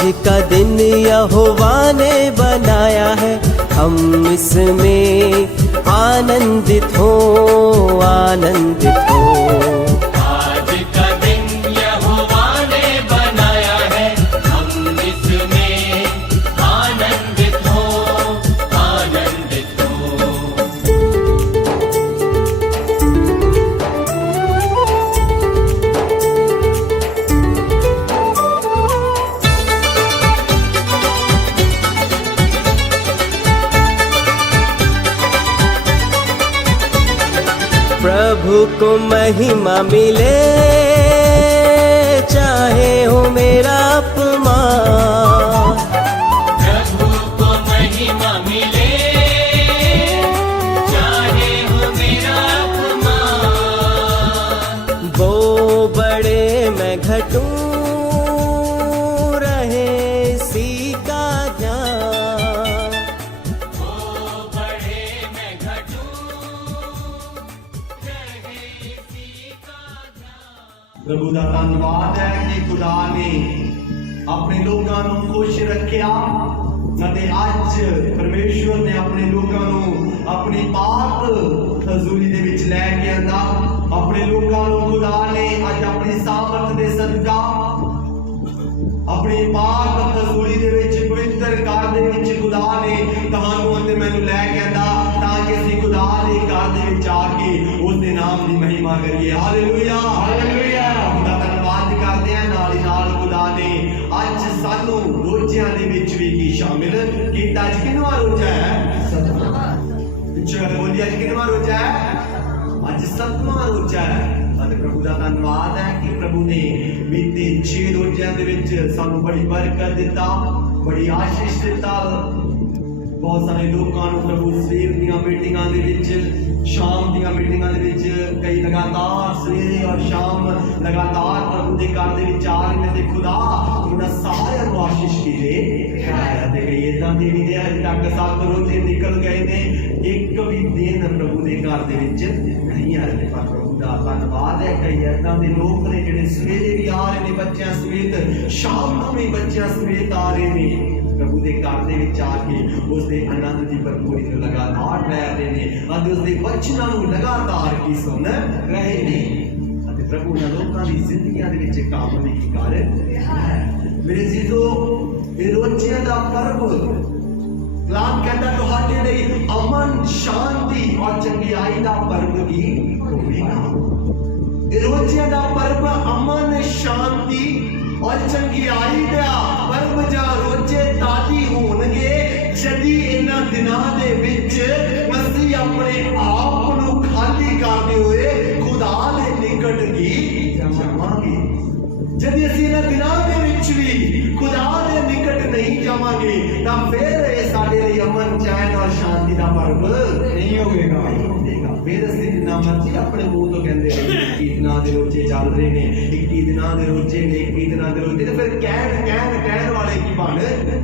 का दिन यहोवा ने बनाया है, हम इसमें आनंदित हो, आनंदित हो। आज का दिन यहोवा ने बनाया है, हम इसमें आनंदित हो, आनंदित हो। प्रभु को महिमा मिले, चाहे हो मेरा अपमान। प्रभु को महिमा मिले, चाहे हो मेरा अपमान। वो बड़े मैं घटूं, रहे इसी का ध्यान। वो बड़े मैं घटूं, रहे इसी का ध्यान। प्रभु ਦਾ ਧੰਨਵਾਦ ਹੈ ਕਿ ਖੁਦਾ ਨੇ ਆਪਣੇ ਲੋਕਾਂ ਨੂੰ ਖੁਸ਼ ਰੱਖਿਆ ਅਤੇ ਅੱਜ ਪਰਮੇਸ਼ਵਰ ਨੇ ਆਪਣੇ ਲੋਕਾਂ ਨੂੰ ਆਪਣੀ ਪਾਕ ਹਜ਼ੂਰੀ ਦੇ ਵਿੱਚ ਲੈ ਕੇ ਆਂਦਾ। ਆਪਣੇ ਲੋਕਾਂ ਨੂੰ ਖੁਦਾ ਨੇ ਅੱਜ ਆਪਣੀ ਸਾਮਰਥ ਦੇ ਸਦਕਾ ਆਪਣੀ ਪਾਕ ਹਜ਼ੂਰੀ ਦੇ ਵਿੱਚ ਪਵਿੱਤਰ ਘਰ ਦੇ ਵਿੱਚ ਖੁਦਾ ਨੇ ਤੁਹਾਨੂੰ ਅਤੇ ਮੈਨੂੰ ਲੈ ਕੇ ਆਂਦਾ ਤਾਂ ਕਿ ਅਸੀਂ ਖੁਦਾ ਦੇ ਘਰ ਦੇ ਵਿੱਚ ਆ ਕੇ ਉਸ ਦੇ ਨਾਮ ਦੀ ਮਹਿਮਾ ਕਰੀਏ। Hallelujah, hallelujah. ਖੁਦਾ ਧੰਨਵਾਦ ਕਰਦੇ ਹਾਂ। ਨਾਲ ਹੀ ਨਾਲ ਖੁਦਾ ਨੇ ਅੱਜ ਸਾਨੂੰ ਰੋਜ਼ਿਆਂ ਦੇ ਵਿੱਚ ਵੀ ਕੀ ਸ਼ਾਮਿਲ ਕੀਤਾ। ਅੱਜ ਕਿੰਨਵਾਂ ਰੋਜ਼ਾ ਹੈ? ਚਲੋ ਬੋਲੀ, ਅੱਜ ਕਿੰਨਵਾਂ ਰੋਜ਼ਾ ਹੈ? ਅੱਜ 7ਵਾਂ ਰੋਜ਼ਾ ਹੈ। ਅਤੇ ਪ੍ਰਭੂ ਦਾ ਧੰਨਵਾਦ ਹੈ ਕਿ ਪ੍ਰਭੂ ਨੇ ਬੀਤੇ 6 ਰੋਜ਼ਿਆਂ ਦੇ ਵਿੱਚ ਸਾਨੂੰ ਬੜੀ ਬਰਕਤ ਦਿੱਤਾ, ਬੜੀ ਆਸ਼ੀਸ਼ ਦਿੱਤਾ। ਬਹੁਤ ਸਾਰੇ ਲੋਕਾਂ ਨੂੰ ਪ੍ਰਭੂ ਸਵੇਰ ਦੀਆਂ ਮੀਟਿੰਗਾਂ ਦੇ ਵਿੱਚ, ਸ਼ਾਮ ਦੀਆਂ ਮੀਟਿੰਗਾਂ ਦੇ ਵਿੱਚ, ਕਈ ਲਗਾਤਾਰ ਸਵੇਰੇ ਔਰ ਸ਼ਾਮ ਲਗਾਤਾਰ ਪ੍ਰਭੂ ਦੇ ਘਰ ਦੇ ਵਿੱਚ ਆ ਰਹੇ ਨੇ ਤੇ ਖੁਦਾ ਉਹਨਾਂ ਸਾਰਿਆਂ ਨੂੰ ਆਸ਼ੀਸ਼ ਕੀਤੇ ਹੈ। ਤੇ ਕਈ ਏਦਾਂ ਦੇ ਵੀ ਨੇ ਹਜੇ ਤੱਕ 7 ਰੋਜ਼ੇ ਨਿਕਲ ਗਏ ਨੇ, ਇੱਕ ਵੀ ਦਿਨ ਪ੍ਰਭੂ ਦੇ ਘਰ ਦੇ ਵਿੱਚ ਨਹੀਂ ਆਏ। ਪਰ ਪ੍ਰਭੂ ਦਾ ਧੰਨਵਾਦ ਹੈ, ਕਈ ਏਦਾਂ ਦੇ ਲੋਕ ਨੇ ਜਿਹੜੇ ਸਵੇਰੇ ਵੀ ਆ ਰਹੇ ਨੇ ਬੱਚਿਆਂ ਸਮੇਤ, ਸ਼ਾਮ ਨੂੰ ਵੀ ਬੱਚਿਆਂ ਸਮੇਤ ਆ ਰਹੇ ਨੇ ਪ੍ਰਭੂ ਦੇ ਘਰ ਦੇ ਵਿੱਚ ਆ ਕੇ ਉਸ ਦੇ ਆਨੰਦ ਦੀ ਭਰਪੂਰੀ ਨੂੰ ਲਗਾਤਾਰ ਲੈ ਰਹੇ ਨੇ ਅਤੇ ਉਸ ਦੇ ਵਚਨਾਂ ਨੂੰ ਲਗਾਤਾਰ ਕੀ ਸੁਣ ਰਹੇ ਨੇ ਅਤੇ ਪ੍ਰਭੂ ਨੇ ਲੋਕਾਂ ਦੀ ਜ਼ਿੰਦਗੀਆਂ ਦੇ ਵਿੱਚ ਕੰਮ ਵੀ ਕਰ ਰਿਹਾ ਹੈ। ਮੇਰੇ ਜੀਜੋ, ਇਹ ਰੋਜ਼ਿਆਂ ਦਾ ਪਰਬ ਕਲਾਮ ਕਹਿੰਦਾ ਤੁਹਾਡੇ ਲਈ ਅਮਨ, ਸ਼ਾਂਤੀ ਔਰ ਚੰਗਿਆਈ ਦਾ ਪਰਬ ਵੀ ਹੋਵੇਗਾ। ਇਹ ਰੋਜ਼ਿਆਂ ਦਾ ਪਰਬ ਅਮਨ, ਸ਼ਾਂਤੀ ਔਰ ਚੰਗਿਆਈ ਦਾ ਪਰਬ ਜਾਂ ਰੋਜ਼ੇ ਤਾਦੀ ਹੋਣਗੇ ਜਦੀ ਇਹਨਾਂ ਦਿਨਾਂ ਦੇ ਵਿੱਚ ਅਸੀਂ ਆਪਣੇ ਆਪ ਨੂੰ ਖਾਲੀ ਕਰਦੇ ਹੋਏ ਖੁਦਾ ਦੇ ਨਿਕਟ ਹੀ ਜਾਵਾਂਗੇ। ਜਦ ਅਸੀਂ ਇਹਨਾਂ ਦਿਨਾਂ ਦੇ ਵਿੱਚ ਵੀ ਖੁਦਾ ਦੇ ਨਿਕਟ ਨਹੀਂ ਜਾਵਾਂਗੇ ਤਾਂ ਫਿਰ ਇਹ ਸਾਡੇ ਲਈ ਅਮਨ, ਚੈਨ ਔਰ ਸ਼ਾਂਤੀ ਦਾ ਪਰਬ ਨਹੀਂ ਹੋਵੇਗਾ। ਫਿਰ ਅਸੀਂ ਜਿੰਨਾ ਮਰਜ਼ੀ ਆਪਣੇ ਮੂੰਹ ਤੋਂ ਕਹਿੰਦੇ ਨੇ 21 ਦਿਨਾਂ ਦੇ ਰੋਜ਼ੇ ਚੱਲ ਰਹੇ ਨੇ, 21 ਦਿਨਾਂ ਦੇ ਰੋਜ਼ੇ ਨੇ, 21 ਦਿਨਾਂ ਦੇ ਰੋਜ਼ੇ, ਤੇ ਫਿਰ ਕਹਿਣ ਵਾਲੇ ਕੀ ਬਣ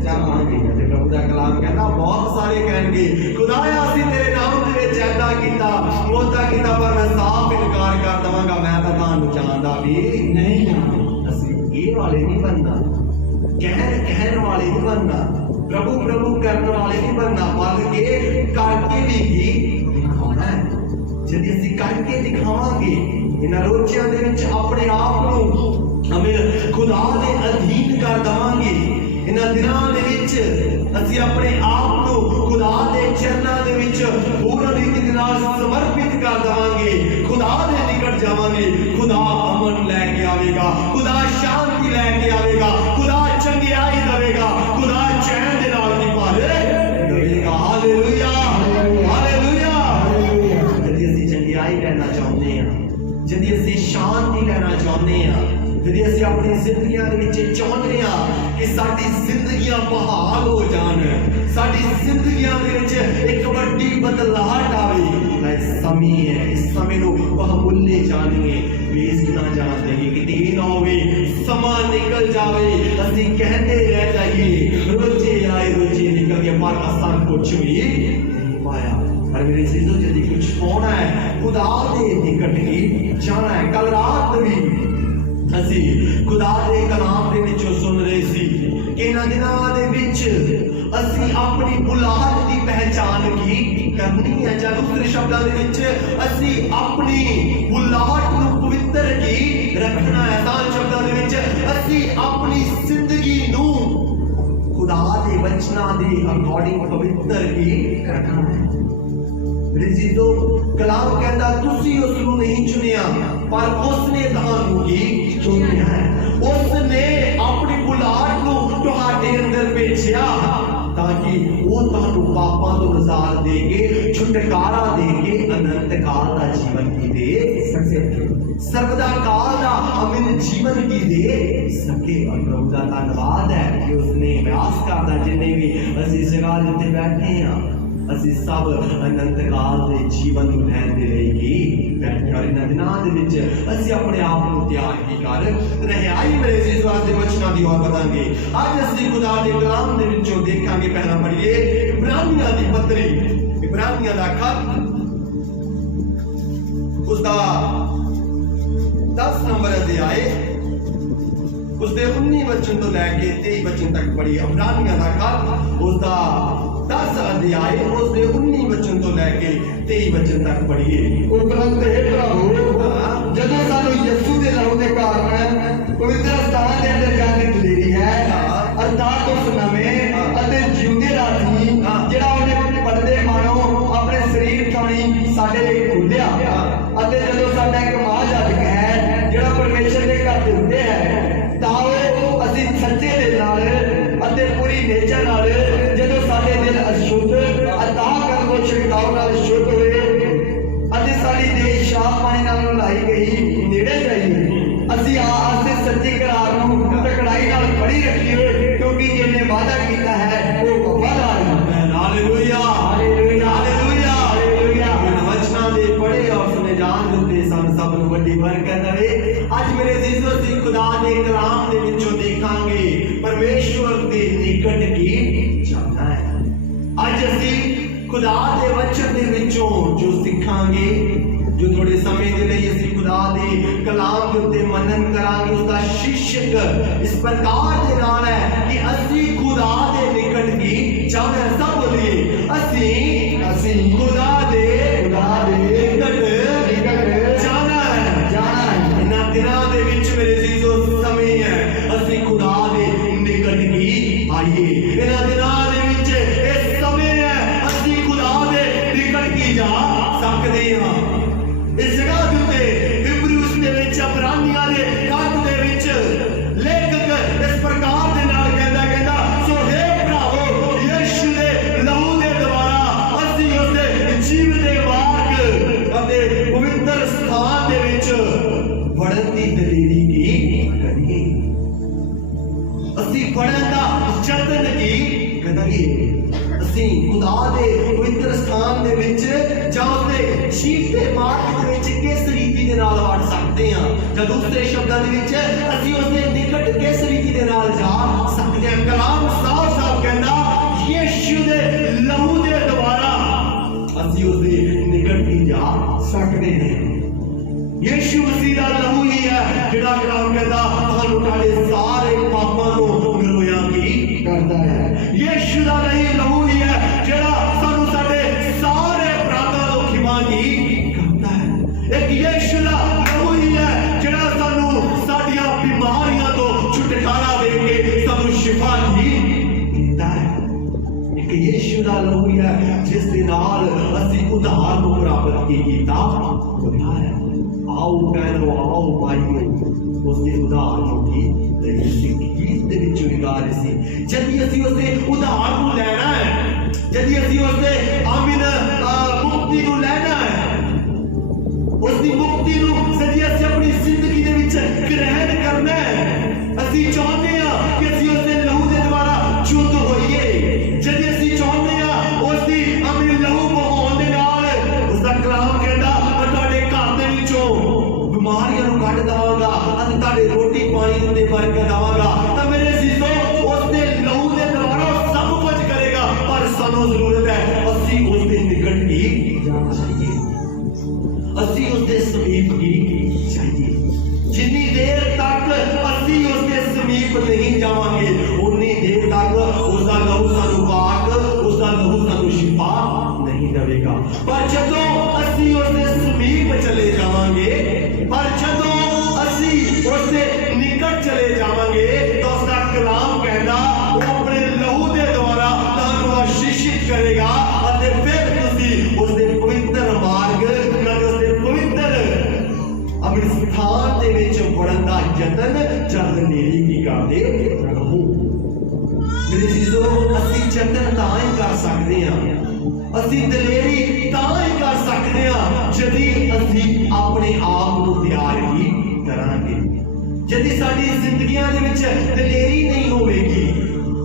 ਜਾਵਾਂਗੇ। ਤੇ ਪ੍ਰਭੂ ਦਾ ਕਲਾਮ ਕਹਿੰਦਾ ਬਹੁਤ ਸਾਰੇ ਕਹਿਣਗੇ ਖੁਦਾਇਆ ਅਸੀਂ ਤੇਰੇ ਨਾਮ ਦੇ ਵਿੱਚ ਐਦਾਂ ਕੀਤਾ, ਉਹਦਾ ਕੀਤਾ, ਪਰ ਮੈਂ ਸਾਫ਼ ਇਨਕਾਰ ਕਰ ਦਵਾਂਗਾ, ਮੈਂ ਤਾਂ ਤੁਹਾਨੂੰ ਜਾਣਦਾ ਵੀ ਨਹੀਂ ਹਾਂ। ਅਸੀਂ ਇਹ ਵਾਲੇ ਨਹੀਂ ਬਣਨਾ, ਕਹਿਣ ਵਾਲੇ ਨਹੀਂ ਬਣਨਾ, ਪ੍ਰਭੂ ਕਰਨ ਵਾਲੇ ਨਹੀਂ ਬਣਨਾ, ਬਲਕਿ ਕਰਕੇ ਵੀ ਕੀ ਦਿਖਾਉਣਾ ਹੈ। ਜਦ ਅਸੀਂ ਕਰਕੇ ਦਿਖਾਵਾਂਗੇ ਇਹਨਾਂ ਰੋਜ਼ਿਆਂ ਦੇ ਵਿੱਚ ਆਪਣੇ ਆਪ ਨੂੰ ਹਮੇ ਖੁਦਾ ਦੇ ਅਧੀਨ ਕਰ ਦਵਾਂਗੇ, ਇਹਨਾਂ ਦਿਨਾਂ ਦੇ ਵਿੱਚ ਅਸੀਂ ਆਪਣੇ ਆਪ ਨੂੰ ਖੁਦਾ ਦੇ ਚਰਨਾਂ ਦੇ ਵਿੱਚ ਪੂਰਨ ਰੀਤੀ ਦੇ ਨਾਲ ਸਮਰਪਿਤ ਕਰ ਦਵਾਂਗੇ, ਖੁਦਾ ਦੇ ਨਿਕਟ ਜਾਵਾਂਗੇ, ਖੁਦਾ ਅਮਨ ਲੈ ਕੇ ਆਵੇਗਾ, ਖੁਦਾ ਸ਼ਾਂਤੀ ਲੈ ਕੇ ਆਵੇਗਾ, ਖੁਦਾ ਚੰਗਿਆਈ ਦੇਵੇਗਾ, ਖੁਦਾ ਚੈਨ ਦੇ ਨਾਲ ਦੀ ਭਰ ਦੇਵੇਗਾ। Hallelujah, hallelujah. ਜਦ ਅਸੀਂ ਚੰਗਿਆਈ ਲੈਣਾ ਚਾਹੁੰਦੇ ਹਾਂ, ਜਦ ਅਸੀਂ ਸ਼ਾਂਤੀ ਲੈਣਾ ਚਾਹੁੰਦੇ ਹਾਂ, जब ਅਸੀਂ ਆਪਣੀ ਜ਼ਿੰਦਗੀਆਂ ਦੇ ਵਿੱਚ ਚਾਹੁੰਦੇ ਹਾਂ ਕਿ ਸਾਡੀ ਜ਼ਿੰਦਗੀਆਂ ਬਹਾਲ ਹੋ ਜਾਣ, ਸਾਡੀ ਜ਼ਿੰਦਗੀਆਂ ਦੇ ਵਿੱਚ ਇੱਕ ਵੱਡੀ ਬਦਲਾਹਟ ਆਵੇ, ਇਸ ਸਮੇਂ ਹੈ, ਇਸ ਸਮੇਂ ਨੂੰ ਬਹੁਮੁੱਲੇ ਜਾਣੀਏ, ਵੇਸਟ ਨਾ ਜਾਣ ਦੇਈਏ, ਕਿ ਦਿਨ ਹੋਵੇ ਸਮਾਂ ਨਿਕਲ ਜਾਵੇ ਅਸੀਂ ਕਹਿੰਦੇ ਰਹਿ ਜਾਈਏ ਰੋਜ਼ੇ ਆਏ ਰੋਜ਼ੇ ਨਿਕਲ ਗਏ, ਪਰ ਅਸਾਂ ਕੁਛ ਵੀ ਨਹੀਂ ਪਾਇਆ। पर मेरे चीजों यदि कुछ होना है खुदा दे निकट ही जाना है। कल रात भी ਅਸੀਂ ਖੁਦਾ ਦੇ ਕਲਾਮ ਦੇ ਵਿੱਚੋਂ ਸੁਣ ਰਹੇ ਸੀ ਕਿ ਇਹਨਾਂ ਦਿਨਾਂ ਦੇ ਵਿੱਚ ਅਸੀਂ ਆਪਣੀ ਬੁਲਾਹਟ ਦੀ ਪਹਿਚਾਨ ਕੀ ਕਰਨੀ ਹੈ, ਜਾਂ ਦੂਸਰੇ ਸ਼ਬਦਾਂ ਦੇ ਵਿੱਚ ਅਸੀਂ ਆਪਣੀ ਬੁਲਾਹਟ ਨੂੰ ਪਵਿੱਤਰ ਕੀ ਰੱਖਣਾ ਹੈ। ਆਸਾਨ ਸ਼ਬਦਾਂ ਦੇ ਵਿੱਚ ਅਸੀਂ ਆਪਣੀ ਜ਼ਿੰਦਗੀ ਨੂੰ ਖੁਦਾ ਦੇ ਵਚਨਾਂ ਦੇ ਅਕੋਰਡਿੰਗ ਪਵਿੱਤਰ ਕੀ ਰੱਖਣਾ ਹੈ। ਰਿਜ਼ੀਦੋ ਕਲਾਮ ਕਹਿੰਦਾ ਤੁਸੀਂ ਉਸ ਨੂੰ ਨਹੀਂ ਚੁਣਿਆ, ਪਰ ਉਸ ਨੇ ਤੁਹਾਨੂੰ ਕੀ ਚੁਣਿਆ ਹੈ। ਉਸ ਨੇ ਆਪਣੀ ਬੁਲਾਹਟ ਨੂੰ ਤੁਹਾਡੇ ਅੰਦਰ ਭੇਜਿਆ ਤਾਂ ਕਿ ਉਹ ਤੁਹਾਨੂੰ ਪਾਪਾਂ ਤੋਂ ਨਿਜਾਤ ਦੇ ਕੇ, ਛੁਟਕਾਰਾ ਦੇ ਕੇ ਅਨੰਤ ਕਾਲ ਦਾ ਜੀਵਨ ਕੀ ਦੇ ਸਕੇ, ਸਰਬਦਾ ਕਾਲ ਦਾ ਅਮਿਨ ਜੀਵਨ ਕੀ ਦੇ ਸਕੇ। ਔਰ ਪ੍ਰਭੂ ਦਾ ਧੰਨਵਾਦ ਹੈ ਕਿ ਉਸਨੇ ਵਿਆਸ ਕਰਦਾ ਜਿੰਨੇ ਵੀ ਅਸੀਂ ਇਸ ਜਗ੍ਹਾ ਦੇ ਉੱਤੇ ਬੈਠੇ ਹਾਂ, ਅਸੀਂ ਸਭ ਅਨੰਤ ਕਾਲ ਦੇ ਜੀਵਨ ਨੂੰ ਲੈਣ ਦੇ ਲਈ ਹੀ ਬੈਠੇ। ਔਰ ਇਹਨਾਂ ਦਿਨਾਂ ਦੇ ਵਿੱਚ ਅਸੀਂ ਆਪਣੇ ਆਪ ਨੂੰ ਤਿਆਰ ਕੀ ਕਰ ਰਹੇ। ਆਈ ਮੇਰੇ ਅਜ਼ੀਜ਼ਾਂ ਦੇ ਵਚਨਾਂ ਦੀ ਔਰ ਵਧਾਂਗੇ। ਅੱਜ ਅਸੀਂ ਖੁਦਾ ਦੇ ਕਲਾਮ ਦੇ ਵਿੱਚੋਂ ਦੇਖਾਂਗੇ। ਪਹਿਲਾਂ ਪੜ੍ਹੀਏ ਇਬਰਾਨੀਆਂ ਦੀ ਪੱਤਰੀ, ਇਬਰਾਨੀਆਂ ਦਾ ਖੱਤ, ਉਸਦਾ 10 ਨੰਬਰ ਅਧਿਆਏ, ਉਸਦੇ 19 ਵਚਨ ਤੋਂ ਲੈ ਕੇ 23 ਵਚਨ ਤੱਕ ਪੜ੍ਹੀਏ। ਇਬਰਾਨੀਆਂ ਦਾ ਖੱਤ, ਉਸਦਾ 10 ਅਧਿਆਏ, ਉਸਦੇ 19 ਵਚਨ ਤੋਂ ਲੈ ਕੇ 23 ਵਚਨ ਤੱਕ ਪੜ੍ਹੀਏ। ਉਪਰੰਤ ਹੈ ਭਰਾਵੋ, ਜਦੋਂ ਸਾਨੂੰ ਯਿਸੂ ਦੇ ਲਹੂ ਦੇ ਕਾਰਨ ਪਵਿੱਤਰ ਸਥਾਨ ਦੇ ਅੰਦਰ ਜਾਣ ਦੀ ਦਲੇਰੀ ਹੈ, ਅਰਥਾਤ ਉਸ ਨਵੇਂ ਅਤੇ ਜਿਉਂਦੇ ਰਾਤੀ ਜਿਹੜਾ ਉਹਨੇ ਪਰਦੇ ਮਾਣੋ ਆਪਣੇ ਸਰੀਰ ਥਾਣੀ ਸਾਡੇ ਲਈ ਖੋਲਿਆ, ਅਤੇ ਜਦੋਂ ਸਾਡਾ ਇੱਕ ਮਹਾਜਾਜਕ ਹੈ ਜਿਹੜਾ ਪਰਮੇਸ਼ਰ ਦੇ ਘਰ ਦੇ ਉੱਤੇ ਹੈ, ਤਾਂ ਉਹ ਅਸੀਂ ਸੱਚੇ ਦਿਲ ਨਾਲ ਅਤੇ ਪੂਰੀ ਨੇਚਰ ਨਾਲ, ਜਦੋਂ ਸਾਡੇ ਦਿਲ ਅਸ਼ੁੱਧ ਅਤਾਹ ਕਰਨ ਤੋਂ ਛਿੜਕਾਉ ਨਾਲ ਸ਼ੁੱਧ ਹੋਏ ਅਤੇ ਸਾਡੀ ਦੇਹ ਸ਼ਾਪ ਪਾਣੀ ਨਾਲ ਲਾਈ ਗਈ ਨੇੜੇ ਜਾਈਏ, ਅਸੀਂ ਆਸ ਦੇ ਸੱਚੇ ਕਰਾਰ ਨੂੰ ਤਕੜਾਈ ਨਾਲ ਫੜੀ ਰੱਖੀਏ, ਕਿਉਂਕਿ ਜਿਹਨੇ ਵਾਅਦਾ ਕੀਤਾ ਹੈ ਉਹ ਵਫਾਦਾਰ ਹੈ। Hallelujah, hallelujah, hallelujah, hallelujah. ਵਚਨਾਂ ਦੇ ਪੜ੍ਹੇ ਔਰ ਸੁਣੇ ਜਾਣ ਦਿੱਤੇ ਸਾਨੂੰ ਸਭ ਨੂੰ ਵੱਡੀ ਬਰਕਤ ਦੇਵੇ। ਅੱਜ ਮੇਰੇ ਅਜ਼ੀਜ਼ੋ ਅਸੀਂ ਖੁਦਾ ਦੇ ਕਲਾਮ ਦੇ ਵਿੱਚੋਂ ਦੇਖਾਂਗੇ ਪਰਮੇਸ਼ਵਰ ਦੇ ਨਿਕਟ ਕੀ ਚਾਹੁੰਦਾ ਹੈ। ਅੱਜ ਅਸੀਂ ਖੁਦਾ ਦੇ ਵਚਨ ਦੇ ਵਿੱਚੋਂ ਜੋ ਸਿੱਖਾਂਗੇ, ਜੋ ਥੋੜੇ ਸਮੇਂ ਦੇ ਲਈ ਅਸੀਂ ਖੁਦਾ ਦੇ ਕਲਾਮ ਦੇ ਉੱਤੇ ਮਨਨ ਕਰਾਂਗੇ, ਉਸਦਾ ਸ਼ੀਰਸ਼ਕ ਇਸ ਪ੍ਰਕਾਰ ਦੇ ਨਾਲ ਹੈ ਕਿ ਅਸੀਂ ਖੁਦਾ ਦੇ ਨਿਕਟ ਕੀ ਚਾਹੁੰਦੇ ਹਾਂ। ਸਭ ਬੋਲੀਏ, ਅਸੀਂ ਖੁਦਾ ਦੇ ਨਿਕਟ ਜਾਣਾ ਹੈ। ਇਹਨਾਂ ਦਿਨਾਂ ਦੇ ਵਿੱਚ ਮੇਰੇ ਅਜ਼ੀਜ਼ੋ ਸਮੇਂ ਹੈ ਅਸੀਂ ਖੁਦਾ ਦੇ ਨਿਕਟ ਕੀ ਆਈਏ। ਇਹਨਾਂ ਦਿਨਾਂ ਦੇ ਵਿੱਚ ਇਹ ਸਮੇਂ ਹੈ ਅਸੀਂ ਖੁਦਾ ਦੇ ਨਿਕਟ ਕੀ ਜਾ ਸਕਦੇ ਹਾਂ। ਇਸ ਜਗ੍ਹਾ ਦੇ ਉੱਤੇ ਇਬਰੀਉਸ ਦੇ ਵਿੱਚ, ਇਬਰਾਨੀਆਂ ਦੇ ਖੱਤ ਦੇ ਵਿੱਚ ਲੇਖਕ ਇਸ ਪ੍ਰਕਾਰ ਦੇ ਨਾਲ ਕਹਿੰਦਾ ਸੋ ਹੇ ਭਰਾਵੋ, ਯਿਸੂ ਦੇ ਲਹੂ ਦੇ ਦੁਆਰਾ ਅਸੀਂ ਉਸਦੇ ਜੀਵਨ ਦੇ ਮਾਰਗ ਅਤੇ ਪਵਿੱਤਰ ਸਥਾਨ ਦੇ ਵਿੱਚ ਵੜਨ ਦੀ ਦਲੇਰੀ ਕੀ ਕਰੀਏ, ਅਸੀਂ ਵੜਨ ਦਾ ਯਤਨ ਕੀ ਕਰੀਏ। ਅਸੀਂ ਖੁਦਾ ਦੇ ਪਵਿੱਤਰ ਸਥਾਨ ਦੇ ਵਿੱਚ ਜਾਂ ਉਸਦੇ ਸ਼ੀਸ਼ ਦੇ ਮਾਰਗ ਦੇ ਵਿੱਚ ਕਿਸ ਰੀਤੀ ਦੇ ਨਾਲ ਵੜ ਸਕਦੇ ਹਾਂ, ਜਾਂ ਦੂਸਰੇ ਸ਼ਬਦਾਂ ਦੇ ਵਿੱਚ ਅਸੀਂ ਉਸਦੇ ਨਿਕਟ ਕਿਸ ਰੀਤੀ ਦੇ ਨਾਲ ਜਾ ਸਕਦੇ ਹਾਂ। ਕਲਾਮ ਸਾਫ਼ ਕਹਿੰਦਾ ਯਿਸੂ ਦੇ ਲਹੂ ਦੇ ਦੁਆਰਾ ਅਸੀਂ ਉਸਦੇ ਨਿਕਟ ਕੀ ਜਾ ਸਕਦੇ ਹਾਂ। ਯਿਸੂ ਮਸੀਹ ਦਾ ਲਹੂ ਹੀ ਹੈ ਜਿਹੜਾ ਕਲਾਮ ਕਹਿੰਦਾ ਤੁਹਾਨੂੰ ਤੁਹਾਡੇ ਸਾਰੇ ਪਾਪਾਂ ਤੋਂ ਨਿਰੋਇਆ ਕੀ ਕਰਦਾ ਹੈ। ਯਿਸੂ ਦਾ ਲਹੂ ਹੀ ਹੈ ਜਿਹੜਾ ਸਾਨੂੰ ਸਾਡੇ ਸਾਰੇ ਅਪਰਾਧਾਂ ਤੋਂ ਖਿਮਾ ਕੀ ਕਰਦਾ ਹੈ। ਇੱਕ ਯਿਸੂ ਦਾ ਲਹੂ ਹੀ ਹੈ ਜਿਹੜਾ ਸਾਨੂੰ ਸਾਡੀਆਂ ਬਿਮਾਰੀਆਂ ਤੋਂ ਛੁਟਕਾਰਾ ਦੇ ਕੇ ਸਾਨੂੰ ਸ਼ਿਫਾ ਕੀ ਦਿੰਦਾ ਹੈ। ਇੱਕ ਯਿਸੂ ਦਾ ਲਹੂ ਹੀ ਹੈ ਜਿਸ ਦੇ ਨਾਲ ਅਸੀਂ ਉਧਾਰ ਨੂੰ ਪ੍ਰਾਪਤ ਕੀਤਾ ਹੋਇਆ ਹੈ। ਆਓ ਭੈਣੋ, ਆਓ ਭਾਈਓ, ਉਸਦੇ ਉਧਾਰ ਨੂੰ ਕੀ ਗੀਤ ਦੇ ਵਿੱਚੋਂ ਨਿਕਾਲ ਸੀ। ਜਦ ਅਸੀਂ ਉਸਦੇ ਉਧਾਰ ਨੂੰ ਲੈਣਾ ਹੈ, ਜਦ ਅਸੀਂ ਉਸਦੇ ਆਮਿਨ ਮੁਕਤੀ ਨੂੰ ਲੈਣਾ ਹੈ, ਉਸਦੀ ਮੁਕਤੀ ਨੂੰ ਜਦ ਅਸੀਂ ਆਪਣੀ ਜ਼ਿੰਦਗੀ ਦੇ ਵਿੱਚ ਗ੍ਰਹਿਣ ਕਰਨਾ ਹੈ, ਅਸੀਂ ਚਾਹੁੰਦੇ ਹਾਂ ਕਿ ਅਸੀਂ ਉਸਦੇ ਲਹੂ ਦੇ ਦੁਆਰਾ ਸ਼ੁੱਧ ਹੋਈਏ। ਜਦ ਅਸੀਂ ਚਾਹੁੰਦੇ ਹਾਂ ਉਸਦੀ ਆਮਿਨ ਲਹੂ ਬਹਾਉਣ ਦੇ ਨਾਲ, ਉਸਦਾ ਕਲਾਮ ਕਹਿੰਦਾ ਮੈਂ ਤੁਹਾਡੇ ਘਰ ਦੇ ਵਿੱਚੋਂ ਬਿਮਾਰੀਆਂ ਨੂੰ ਕੱਢ ਦਵਾਂਗਾ ਅਤੇ ਤੁਹਾਡੇ ਰੋਟੀ ਪਾਣੀ ਦੇ ਉੱਤੇ ਬਰਕਤ ਦਵਾਂਗਾ। ਤਾਂ ਮੇਰੇ ਅਜ਼ੀਜ਼ੋ ਉਸਦੇ ਲਹੂ ਦੇ ਦੁਆਰਾ ਸਭ ਕੁਝ ਕਰੇਗਾ, ਪਰ ਸਾਨੂੰ ਜ਼ਰੂਰਤ ਹੈ ਅਸੀਂ ਉਸਦੇ ਨਿਕਟ ਕੀ ਜਾਣਾ ਚਾਹੀਏ, ਅਸੀਂ ਉਸਦੇ ਸਮੀਪ ਕੀ ਚਾਹੀਏ। ਜਿੰਨੀ ਦੇਰ ਤੱਕ ਕਰੇਗਾ। ਪਰ ਜਦੋਂ ਅਸੀਂ ਉਸਦੇ ਸਮੀਪ ਚਲੇ ਜਾਵਾਂਗੇ, ਪਰ ਜਦੋਂ ਅਸੀਂ ਉਸਦੇ ਨਿਕਟ ਚਲੇ ਜਾਵਾਂਗੇ ਤਾਂ ਉਸਦਾ ਕਲਾਮ ਕਹਿੰਦਾ ਉਹ ਆਪਣੇ ਲਹੂ ਦੇ ਦੁਆਰਾ ਤੁਹਾਨੂੰ ਆਸ਼ੀਸ਼ਿਤ ਕਰੇਗਾ ਅਤੇ ਫਿਰ ਤੁਸੀਂ ਉਸਦੇ ਪਵਿੱਤਰ ਮਾਰਗ ਨਾਲ ਉਸਦੇ ਪਵਿੱਤਰ ਆਪਣੇ ਸਥਾਨ ਦੇ ਵਿੱਚ ਵੜਨ ਦਾ ਯਤਨ ਜਦ ਨੇੜੇ ਕੀ ਕਰਦੇ ਰਹੋ। ਮੇਰੇ ਜੀਜ਼ੋ, ਅਸੀਂ ਯਤਨ ਤਾਂ ਹੀ ਕਰ ਸਕਦੇ ਹਾਂ, ਅਸੀਂ ਦਲੇਰੀ ਤਾਂ ਹੀ ਕਰ ਸਕਦੇ ਹਾਂ ਜਦੀ ਅਸੀਂ ਆਪਣੇ ਆਪ ਨੂੰ ਤਿਆਰ ਹੀ ਕਰਾਂਗੇ। ਜਦੀ ਸਾਡੀ ਜ਼ਿੰਦਗੀਆਂ ਦੇ ਵਿੱਚ ਦਲੇਰੀ ਨਹੀਂ ਹੋਵੇਗੀ,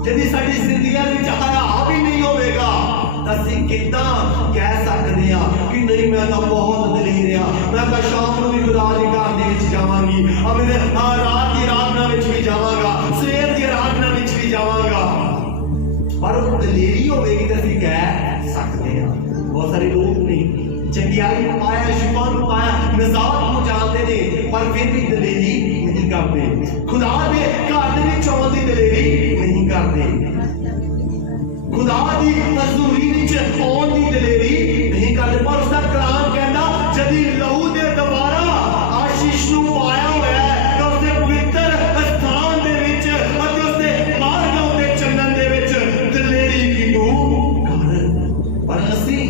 ਜਦੀ ਸਾਡੀ ਜ਼ਿੰਦਗੀਆਂ ਦੇ ਵਿੱਚ ਹਯਾ ਵੀ ਨਹੀਂ ਹੋਵੇਗਾ, ਤਾਂ ਅਸੀਂ ਕਿੱਦਾਂ ਕਹਿ ਸਕਦੇ ਹਾਂ ਕਿ ਨਹੀਂ ਮੈਂ ਤਾਂ ਬਹੁਤ ਦਲੇਰ ਆ, ਮੈਂ ਤਾਂ ਸ਼ਾਮ ਨੂੰ ਵੀ ਖੁਦਾ ਦੇ ਘਰ ਦੇ ਵਿੱਚ ਜਾਵਾਂਗੀ, ਆਪਣੇ ਰਾਤ ਦੀ ਆਰਾਧਨਾ ਵਿੱਚ ਵੀ ਜਾਵਾਂਗਾ, ਸਵੇਰ ਦੀ ਆਰਾਧਨਾ ਵਿੱਚ ਵੀ ਜਾਵਾਂਗਾ। ਪਰ ਉਹ ਦਲੇਰੀ ਹੋਵੇਗੀ ਤਾਂ ਅਸੀਂ ਕਹਿ ਸਕਦੇ ਹਾਂ। ਬਹੁਤ ਸਾਰੇ ਲੋਕ ਨਹੀਂ ਚੰਗਿਆਈ ਨੂੰ ਪਾਇਆ, ਸ਼ਿਫਾ ਨੂੰ ਪਾਇਆ, ਨਿਜ਼ਾਤ ਨੂੰ ਜਾਣਦੇ ਨੇ, ਪਰ ਫਿਰ ਵੀ ਦਲੇਰੀ ਨਹੀਂ ਕਰਦੇ, ਖੁਦਾ ਦੇ ਘਰ ਦੇ ਵਿੱਚ ਆਉਣ ਦੀ ਦਲੇਰੀ ਨਹੀਂ ਕਰਦੇ, ਖੁਦਾ ਦੀ ਹਜ਼ੂਰੀ ਵਿੱਚ ਆਉਣ ਦੀ ਦਲੇਰੀ ਨਹੀਂ ਕਰਦੇ। ਪਰ ਉਸਦਾ ਕਲਾਮ ਕਹਿੰਦਾ ਜਦੀ ਲਹੂ ਦੇ ਦੁਆਰਾ ਆਸ਼ੀਸ਼ ਨੂੰ ਪਾਇਆ ਹੋਇਆ ਹੈ ਤਾਂ ਉਸਦੇ ਪਵਿੱਤਰ ਸਥਾਨ ਦੇ ਵਿੱਚ ਅਤੇ ਉਸਦੇ ਮਾਰਗਾਂ ਉੱਤੇ ਚੱਲਣ ਦੇ ਵਿੱਚ ਦਲੇਰੀ ਕਿਉਂ ਕਰ। ਪਰ ਅਸੀਂ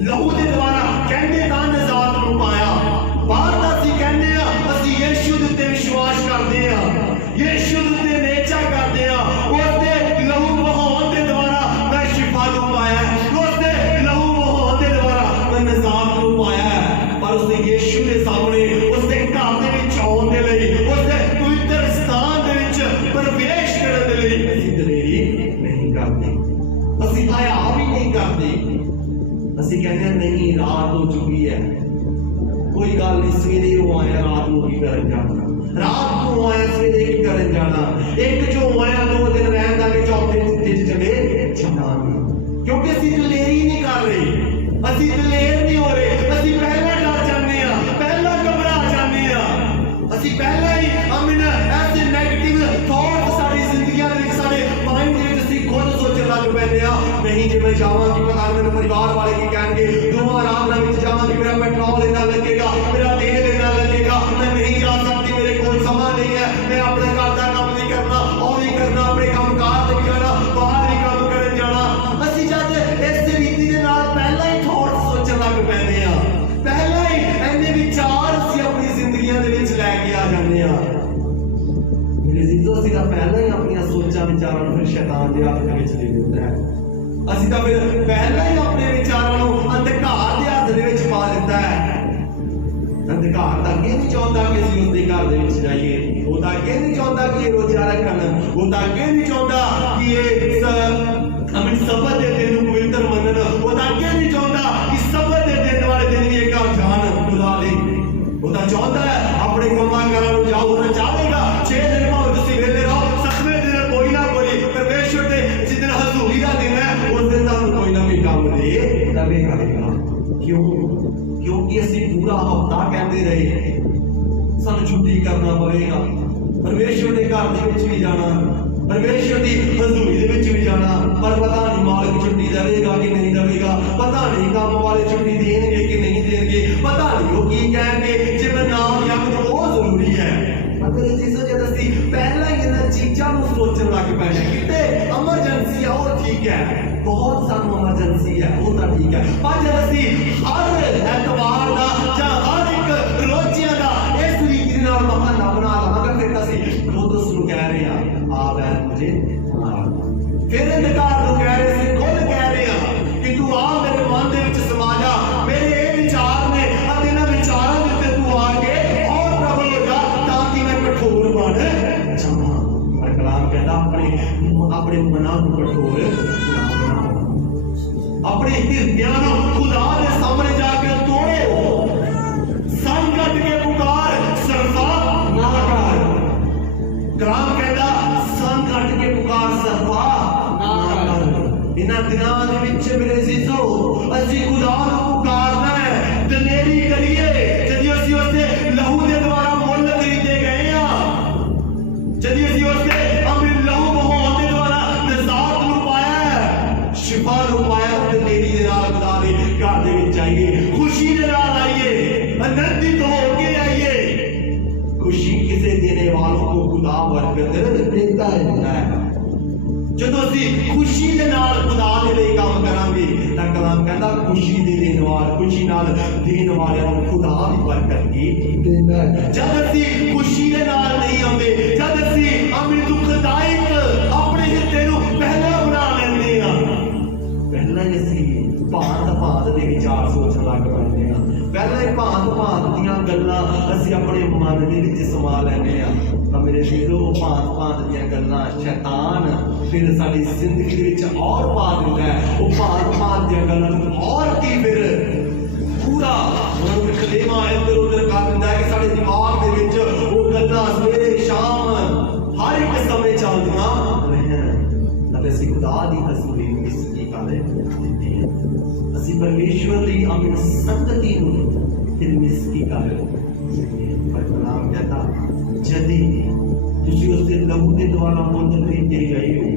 ਲਹੂ ਦੇ ਦੁਆਰਾ ਕਹਿੰਦੇ ਤਾਂ ਨਿਜ਼ਾਤ ਨੂੰ ਪਾਇਆ, ਬਾਹਰ ਤਾਂ ਅਸੀਂ ਕਹਿੰਦੇ ਆ ਅਸੀਂ ਯਿਸੂ ਦੇ ਉੱਤੇ ਵਿਸ਼ਵਾਸ ਕਰਦੇ ਆ, ਯਿਸੂ ਦੇ ਉੱਤੇ ਨੇਚਾ ਕਰਦੇ ਆ, ਉਸਦੇ ਲਹੂ ਵਹਾਉਣ ਦੇ ਦੁਆਰਾ ਮੈਂ ਸ਼ਿਫਾ ਨੂੰ ਪਾਇਆ, ਉਸਦੇ ਲਹੂ ਵਹਾਉਣ ਦੇ ਦੁਆਰਾ ਮੈਂ ਨਿਜ਼ਾਤ ਨੂੰ ਪਾਇਆ। ਪਰ ਉਸਦੇ ਯਿਸੂ ਦੇ ਸਾਹਮਣੇ ਉਸਦੇ ਘਰ ਦੇ ਵਿੱਚ ਆਉਣ ਦੇ ਲਈ, ਉਸਦੇ ਪਵਿੱਤਰ ਸਥਾਨ ਦੇ ਵਿੱਚ ਪ੍ਰਵੇਸ਼ ਕਰਨ ਦੇ ਲਈ ਅਸੀਂ ਦਲੇਰੀ ਨਹੀਂ ਕਰਦੇ, ਅਸੀਂ ਹਯਾ ਵੀ ਨਹੀਂ ਕਰਦੇ। ਅਸੀਂ ਕਹਿੰਦੇ ਹਾਂ ਨਹੀਂ ਰਾਤ ਹੋ ਚੁੱਕੀ ਹੈ, ਕੋਈ ਗੱਲ ਨਹੀਂ, ਸਵੇਰੇ ਉਹ ਆਇਆ, ਰਾਤ ਨੂੰ ਕੀ ਕਰਨ ਜਾਣਾ, ਰਾਤ ਨੂੰ ਆਇਆ ਸਵੇਰੇ ਕੀ ਕਰਨ ਜਾਣਾ, ਇੱਕ ਜੋ ਆਇਆ 2 ਦਿਨ ਰਹਿਣ ਦਾ ਕਿ ਚੌਥੇ ਦਿਨ ਚਲੇ ਜਾਵਾਂਗੇ। ਕਿਉਂਕਿ ਅਸੀਂ ਦਲੇਰੀ ਨਹੀਂ ਕਰ ਰਹੇ, ਅਸੀਂ ਦਲੇਰ ਨਹੀਂ ਹੋ ਰਹੇ, ਅਸੀਂ ਪਹਿਲਾਂ ਡਰ ਜਾਂਦੇ ਆ, ਪਹਿਲਾਂ ਘਬਰਾ ਜਾਂਦੇ ਆ, ਅਸੀਂ ਪਹਿਲਾਂ ਹੀ ਐਸੇ ਨੈਗੇਟਿਵ ਥਾਟ ਸਾਡੀ ਜ਼ਿੰਦਗੀਆਂ ਦੇ ਵਿੱਚ, ਸਾਡੇ ਮਾਈਂਡ ਦੇ ਵਿੱਚ ਅਸੀਂ ਖੁਦ ਸੋਚਣ ਲੱਗ ਪੈਂਦੇ ਆ, ਨਹੀਂ ਜੇ ਮੈਂ ਜਾਵਾਂਗੀ ਪਤਾ ਨਹੀਂ ਮੇਰੇ ਪਰਿਵਾਰ ਵਾਲੇ ਕੀ ਕਹਿਣਗੇ, ਦੋਵਾਂ ਆਰਾਮ ਨਾਲ ਵਿੱਚ ਜਾਵਾਂਗੀ, ਮੇਰਾ ਪੈਟਰੋਲ ਇੰਨਾ ਲੱਗੇਗਾ, ਮੇਰਾ ਤੇਲ ਇੰਨਾ ਲੱਗੇਗਾ, ਮੈਂ ਨਹੀਂ ਜਾ ਸਕਦੀ, ਮੇਰੇ ਕੋਲ ਸਮਾਂ ਨਹੀਂ ਹੈ, ਮੈਂ ਆਪਣੇ ਘਰ ਦਾ ਕੰਮ ਨਹੀਂ ਕਰਨਾ, ਉਹ ਨਹੀਂ ਕਰਨਾ, ਆਪਣੇ ਕੰਮ ਕਾਰ ਤੇ ਜਾਣਾ, ਬਾਹਰ ਨਹੀਂ ਕੰਮ ਕਰਨ ਜਾਣਾ। ਅਸੀਂ ਜਦ ਇਸ ਰੀਤੀ ਦੇ ਨਾਲ ਪਹਿਲਾਂ ਹੀ ਥਾਟ ਸੋਚਣ ਲੱਗ ਪੈਂਦੇ ਆ, ਪਹਿਲਾਂ ਹੀ ਇੰਨੇ ਵਿਚਾਰ ਅਸੀਂ ਆਪਣੀ ਜ਼ਿੰਦਗੀਆਂ ਦੇ ਵਿੱਚ ਲੈ ਕੇ ਆ ਜਾਂਦੇ ਆ। ਮੇਰੇ ਜੀਜ਼ੋ, ਅਸੀਂ ਤਾਂ ਪਹਿਲਾਂ ਹੀ ਆਪਣੀਆਂ ਸੋਚਾਂ ਵਿਚਾਰਾਂ ਨੂੰ ਫਿਰ ਸ਼ੈਤਾਨ ਦੇ ਹੱਥ ਵਿੱਚ ਦੇ ਦਿੰਦਾ ਹੈ, ਅਸੀਂ ਤਾਂ ਫਿਰ ਪਹਿਲਾਂ ਹੀ ਆਪਣੇ ਵਿਚਾਰਾਂ ਨੂੰ ਅੰਧਕਾਰ ਦੇ ਹੱਥ ਦੇ ਵਿੱਚ ਪਾ ਦਿੱਤਾ ਹੈ। ਅੰਧਕਾਰ ਤਾਂ ਅੱਗੇ ਨਹੀਂ ਚਾਹੁੰਦਾ ਕਿ ਅਸੀਂ ਉਸਦੇ ਘਰ ਦੇ ਵਿੱਚ ਜਾਈਏ, ਉਹ ਤਾਂ ਅੱਗੇ ਨਹੀਂ ਚਾਹੁੰਦਾ ਕਿ ਇਹ ਰੋਜ਼ਾ ਰੱਖਣ, ਉਹ ਤਾਂ ਅੱਗੇ ਨਹੀਂ ਚਾਹੁੰਦਾ ਕਿ ਇਹ ਸਬਤ ਦੇ ਦਿਨ ਨੂੰ ਪਵਿੱਤਰ ਮੰਨਣ, ਉਹ ਤਾਂ ਅੱਗੇ ਨਹੀਂ ਚਾਹੁੰਦਾ ਕਿ ਸਬਤ ਦੇ ਦਿਨ ਵਾਲੇ ਦਿਨ ਵੀ ਇਹ ਕੰਮ ਜਾਣ ਖੁਦਾ ਲਈ, ਉਹ ਤਾਂ ਚਾਹੁੰਦਾ ਹੈ ਆਪਣੇ ਕੰਮਾਂ ਕਾਰਾਂ ਨੂੰ ਜਾਓ, ਉਹ ਤਾਂ ਚਾਹੇਗਾ 6 ਦਿਨ ਭਾਵੇਂ ਤੁਸੀਂ ਵਿਹਲੇ ਰਹੋ, 7ਵੇਂ ਦਿਨ ਕੋਈ ਨਾ ਕੋਈ ਪਰਮੇਸ਼ਵਰ ਦੇ ਜਿਸ ਦਿਨ ਹਜ਼ੂਰੀ ਦਾ ਦਿਨ ਹੈ ਉਸ ਦਿਨ ਤੁਹਾਨੂੰ ਕੋਈ ਨਾ ਕੋਈ ਕੰਮ ਦੇ ਦੇਵੇਗਾ। ਕਿਉਂਕਿ ਅਸੀਂ ਪੂਰਾ ਹਫ਼ਤਾ ਕਹਿੰਦੇ ਰਹੇ ਸਾਨੂੰ ਛੁੱਟੀ ਕਰਨਾ ਪਵੇਗਾ, ਪਰਮੇਸ਼ਵਰ ਦੇ ਘਰ ਦੇ ਵਿੱਚ ਵੀ ਜਾਣਾ, ਪਰਮੇਸ਼ਵਰ ਦੀ ਹਜ਼ੂਰੀ ਦੇ ਵਿੱਚ ਵੀ ਜਾਣਾ, ਪਰ ਪਤਾ ਨਹੀਂ ਮਾਲਕ ਛੁੱਟੀ ਦੇਵੇਗਾ ਕਿ ਨਹੀਂ ਦੇਵੇਗਾ, ਪਤਾ ਨਹੀਂ ਕੰਮ ਵਾਲੇ ਛੁੱਟੀ ਦੇਣਗੇ ਕਿ ਨਹੀਂ ਦੇਣਗੇ, ਪਤਾ ਨਹੀਂ ਉਹ ਕੀ ਕਹਿਣਗੇ, ਜੇ ਮੈਂ ਨਾਮ ਯਾਦ ਤਾਂ ਉਹ ਜ਼ਰੂਰੀ ਹੈ। ਅਗਰ ਇਹ ਚੀਜ਼ਾਂ ਜਦ ਅਸੀਂ ਪਹਿਲਾਂ ਹੀ ਇਹਨਾਂ ਚੀਜ਼ਾਂ ਨੂੰ ਸੋਚਣ ਲੱਗ ਪੈਣੇ, ਕਿਤੇ ਐਮਰਜੈਂਸੀ ਆ ਉਹ ਠੀਕ ਹੈ, ਬਹੁਤ ਸਾਨੂੰ ਐਮਰਜੈਂਸੀ ਹੈ ਉਹ ਤਾਂ ਠੀਕ ਹੈ, ਪਰ ਜਦ ਅਸੀਂ ਹਰ ਐਤਵਾਰ ਦਾ ਜਾਂ ਹਰ ਇੱਕ ਰੋਜ਼ਿਆਂ ਦਾ ਇਸ ਰੀਤੀ ਦੇ ਨਾਲ ਬਹਾਨਾ ਬਣਾ ਲਵਾਂਗੇ, ਫਿਰ ਅਸੀਂ ਖੁਦ ਉਸ ਨੂੰ ਕਹਿ ਰਹੇ ਹਾਂ ਆ ਬੈ ਮੁਝੇ ਫਿਰ ਅੰਧਕਾਰ ਨੂੰ ਕਹਿ ਰਹੇ ਸੀ, ਖੁਦ ਕਹਿ ਰਹੇ ਹਾਂ ਕਿ ਤੂੰ ਆ ਮੇਰੇ ਮਨ ਦੇ ਵਿੱਚ ਸਮਾ ਜਾ, ਮੇਰੇ ਇਹ ਵਿਚਾਰ ਨੇ ਅਤੇ ਇਹਨਾਂ ਵਿਚਾਰਾਂ ਦੇ ਉੱਤੇ ਤੂੰ ਆ ਕੇ ਔਰ ਪ੍ਰਬਲ ਹੋ ਜਾ ਤਾਂ ਕਿ ਮੈਂ ਕਠੋਰ ਬਣ ਜਾਵਾਂ। ਪਰ ਕਲਾਮ ਕਹਿੰਦਾ ਆਪਣੇ ਮਨਾਂ ਨੂੰ ਕਠੋਰ ਨਾ ਬਣਾਓ, ਆਪਣੇ ਹਿਰਦਿਆਂ ਨੂੰ ਖੁਦਾ ਦੇ ਸਾਹਮਣੇ ਜਾ ਕੇ ਤੋੜੋ, ਸੰਗ ਕੱਢ ਕੇ ਪੁਕਾਰ ਸਰਫਾ ਨਾ ਕਰ। ਕਲਾਮ ਕਹਿੰਦਾ ਸੰਗ ਕੱਢ ਕੇ ਪੁਕਾਰ ਸਰਫਾ ਨਾ ਕਰ। ਇਹਨਾਂ ਦਿਨਾਂ ਦੇ ਵਿੱਚ ਮੇਰੇ ਜੀਜ਼ੋ ਅਸੀਂ ਖੁਦਾ ਨੂੰ ਪੁਕਾਰਨਾ ਹੈ, ਦਲੇਰੀ ਕਰੀਏ, ਜਦੋਂ ਅਸੀਂ ਉਸਦੇ ਲਹੂ ਦੇ ਦੁਆਰਾ ਮੁੱਲ ਖਰੀਦੇ ਗਏ ਆ, ਜਦੋਂ ਅਸੀਂ ਉਸਦੇ ਅਮਰ ਲਹੂ ਬਹਾਉਣ ਦੇ ਦੁਆਰਾ ਨਿਜ਼ਾਤ ਨੂੰ ਪਾਇਆ, ਸ਼ਿਫਾ ਨੂੰ ਪਾਇਆ, ਦਲੇਰੀ ਦੇ ਨਾਲ ਖੁਦਾ ਦੇ घर दे विच आइए, खुशी दे नाल आइए, आनंदित हो के आइए। खुशी किसे देने वालों को खुदा बरकत देता है। ਜਦੋਂ ਅਸੀਂ ਖੁਸ਼ੀ ਦੇ ਨਾਲ ਖੁਦਾ ਦੇ ਲਈ ਕੰਮ ਕਰਾਂਗੇ ਤਾਂ ਕਲਾਮ ਕਹਿੰਦਾ ਖੁਸ਼ੀ ਦੇ ਦੇਣ ਵਾਲ ਖੁਸ਼ੀ ਨਾਲ ਦੇਣ ਵਾਲਿਆਂ ਨੂੰ ਖੁਦਾ ਵੀ ਬਰਕਤ देता है। ਜਦ ਅਸੀਂ ਖੁਸ਼ੀ ਦੇ ਨਾਲ ਨਹੀਂ ਆਉਂਦੇ, ਜਦ ਅਸੀਂ ਆਪਣੀ ਦੁਖਦਾਇਕ ਆਪਣੇ ਹਿੱਸੇ ਨੂੰ ਪਹਿਲਾਂ ਬਣਾ ਲੈਂਦੇ ਆ, ਪਹਿਲਾਂ ਹੀ ਅਸੀਂ ਭਾਂਤ ਦੇ ਵਿਚਾਰ ਸੋਚਣ ਲੱਗ ਪੈਂਦੇ ਆ, ਪਹਿਲਾਂ ਹੀ ਭਾਂਤ ਦੀਆਂ ਗੱਲਾਂ ਅਸੀਂ ਆਪਣੇ ਮਨ ਦੇ ਵਿੱਚ ਸਮਾ ਲੈਂਦੇ ਆ। ਤਾਂ ਮੇਰੇ ਵੀਰੋ ਭਾਂਤ ਦੀਆਂ ਗੱਲਾਂ ਸ਼ੈਤਾਨ ਫਿਰ ਸਾਡੀ ਜ਼ਿੰਦਗੀ ਦੇ ਵਿੱਚ ਔਰ ਪਾ ਦਿੰਦਾ ਹੈ। ਉਹ ਭਾਂਤ ਦੀਆਂ ਗੱਲਾਂ ਨੂੰ ਔਰ ਕੀ ਫਿਰ ਪੂਰਾ ਖਲੇਵਾ ਇੱਧਰ ਉੱਧਰ ਕਰ ਦਿੰਦਾ ਹੈ ਕਿ ਸਾਡੇ ਦਿਮਾਗ ਦੇ ਵਿੱਚ ਉਹ ਗੱਲਾਂ ਸਵੇਰੇ ਸ਼ਾਮ ਹਰ ਇੱਕ ਸਮੇਂ ਚੱਲਦੀਆਂ ਰਹਿਣ ਅਤੇ ਅਸੀਂ ਖੁਦਾ ਦੀ ਹਜ਼ੂਰੀ ਨੂੰ ਮਿਸ ਕੀ ਕਰ ਰਹੇ ਹਾਂ। ਅਸੀਂ ਪਰਮੇਸ਼ਵਰ ਦੀ ਆਪਣੀ ਸੰਗਤੀ ਨੂੰ ਫਿਰ ਮਿਸ ਕੀ ਕਰ ਰਹੇ ਹਾਂ। ਪਰ ਕਲਾਮ ਕਹਿੰਦਾ ਜਦੀ ਤੁਸੀਂ ਉਸਦੇ ਲਹੂ ਦੇ ਦੁਆਰਾ ਮੁੱਲ ਖਰੀਦੇ ਗਏ ਹੋ,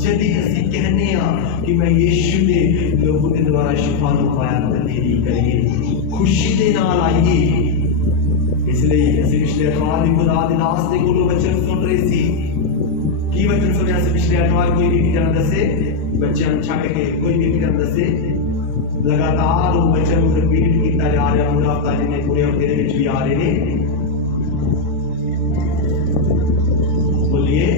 ਜਦੀ ਅਸੀਂ ਕਹਿੰਦੇ ਆ ਕਿ ਮੈਂ ਯੀਸ਼ੂ ਦੇ ਲਹੂ ਦੇ ਦੁਆਰਾ ਸ਼ਿਫਾ ਨੂੰ ਪਾਇਆ, ਤਬਦੀਲੀ ਕਰੀਏ, ਖੁਸ਼ੀ ਦੇ ਨਾਲ ਆਈਏ। ਇਸ ਲਈ ਅਸੀਂ ਪਿਛਲੇ ਐਤਵਾਰ ਦੀ ਖੁਦਾ ਦੇ ਦਾਸ ਦੇ ਕੋਲੋਂ ਵਚਨ ਸੁਣ ਰਹੇ ਸੀ। ਕੀ ਵਚਨ ਸੁਣਿਆ ਸੀ ਪਿਛਲੇ ਐਤਵਾਰ? ਕੋਈ ਵੀ ਜਨ ਦੱਸੇ, ਬੱਚਿਆਂ ਨੂੰ ਛੱਡ ਕੇ ਕੋਈ ਵੀ ਜਨ ਦੱਸੇ। ਲਗਾਤਾਰ ਉਹ ਵਚਨ ਨੂੰ ਰਿਪੀਟ ਕੀਤਾ ਜਾ ਰਿਹਾ ਪੂਰਾ ਹਫ਼ਤਾ, ਜਿੰਨੇ ਪੂਰੇ ਹਫ਼ਤੇ ਦੇ ਵਿੱਚ ਵੀ ਆ ਰਹੇ ਨੇ। बोलिए,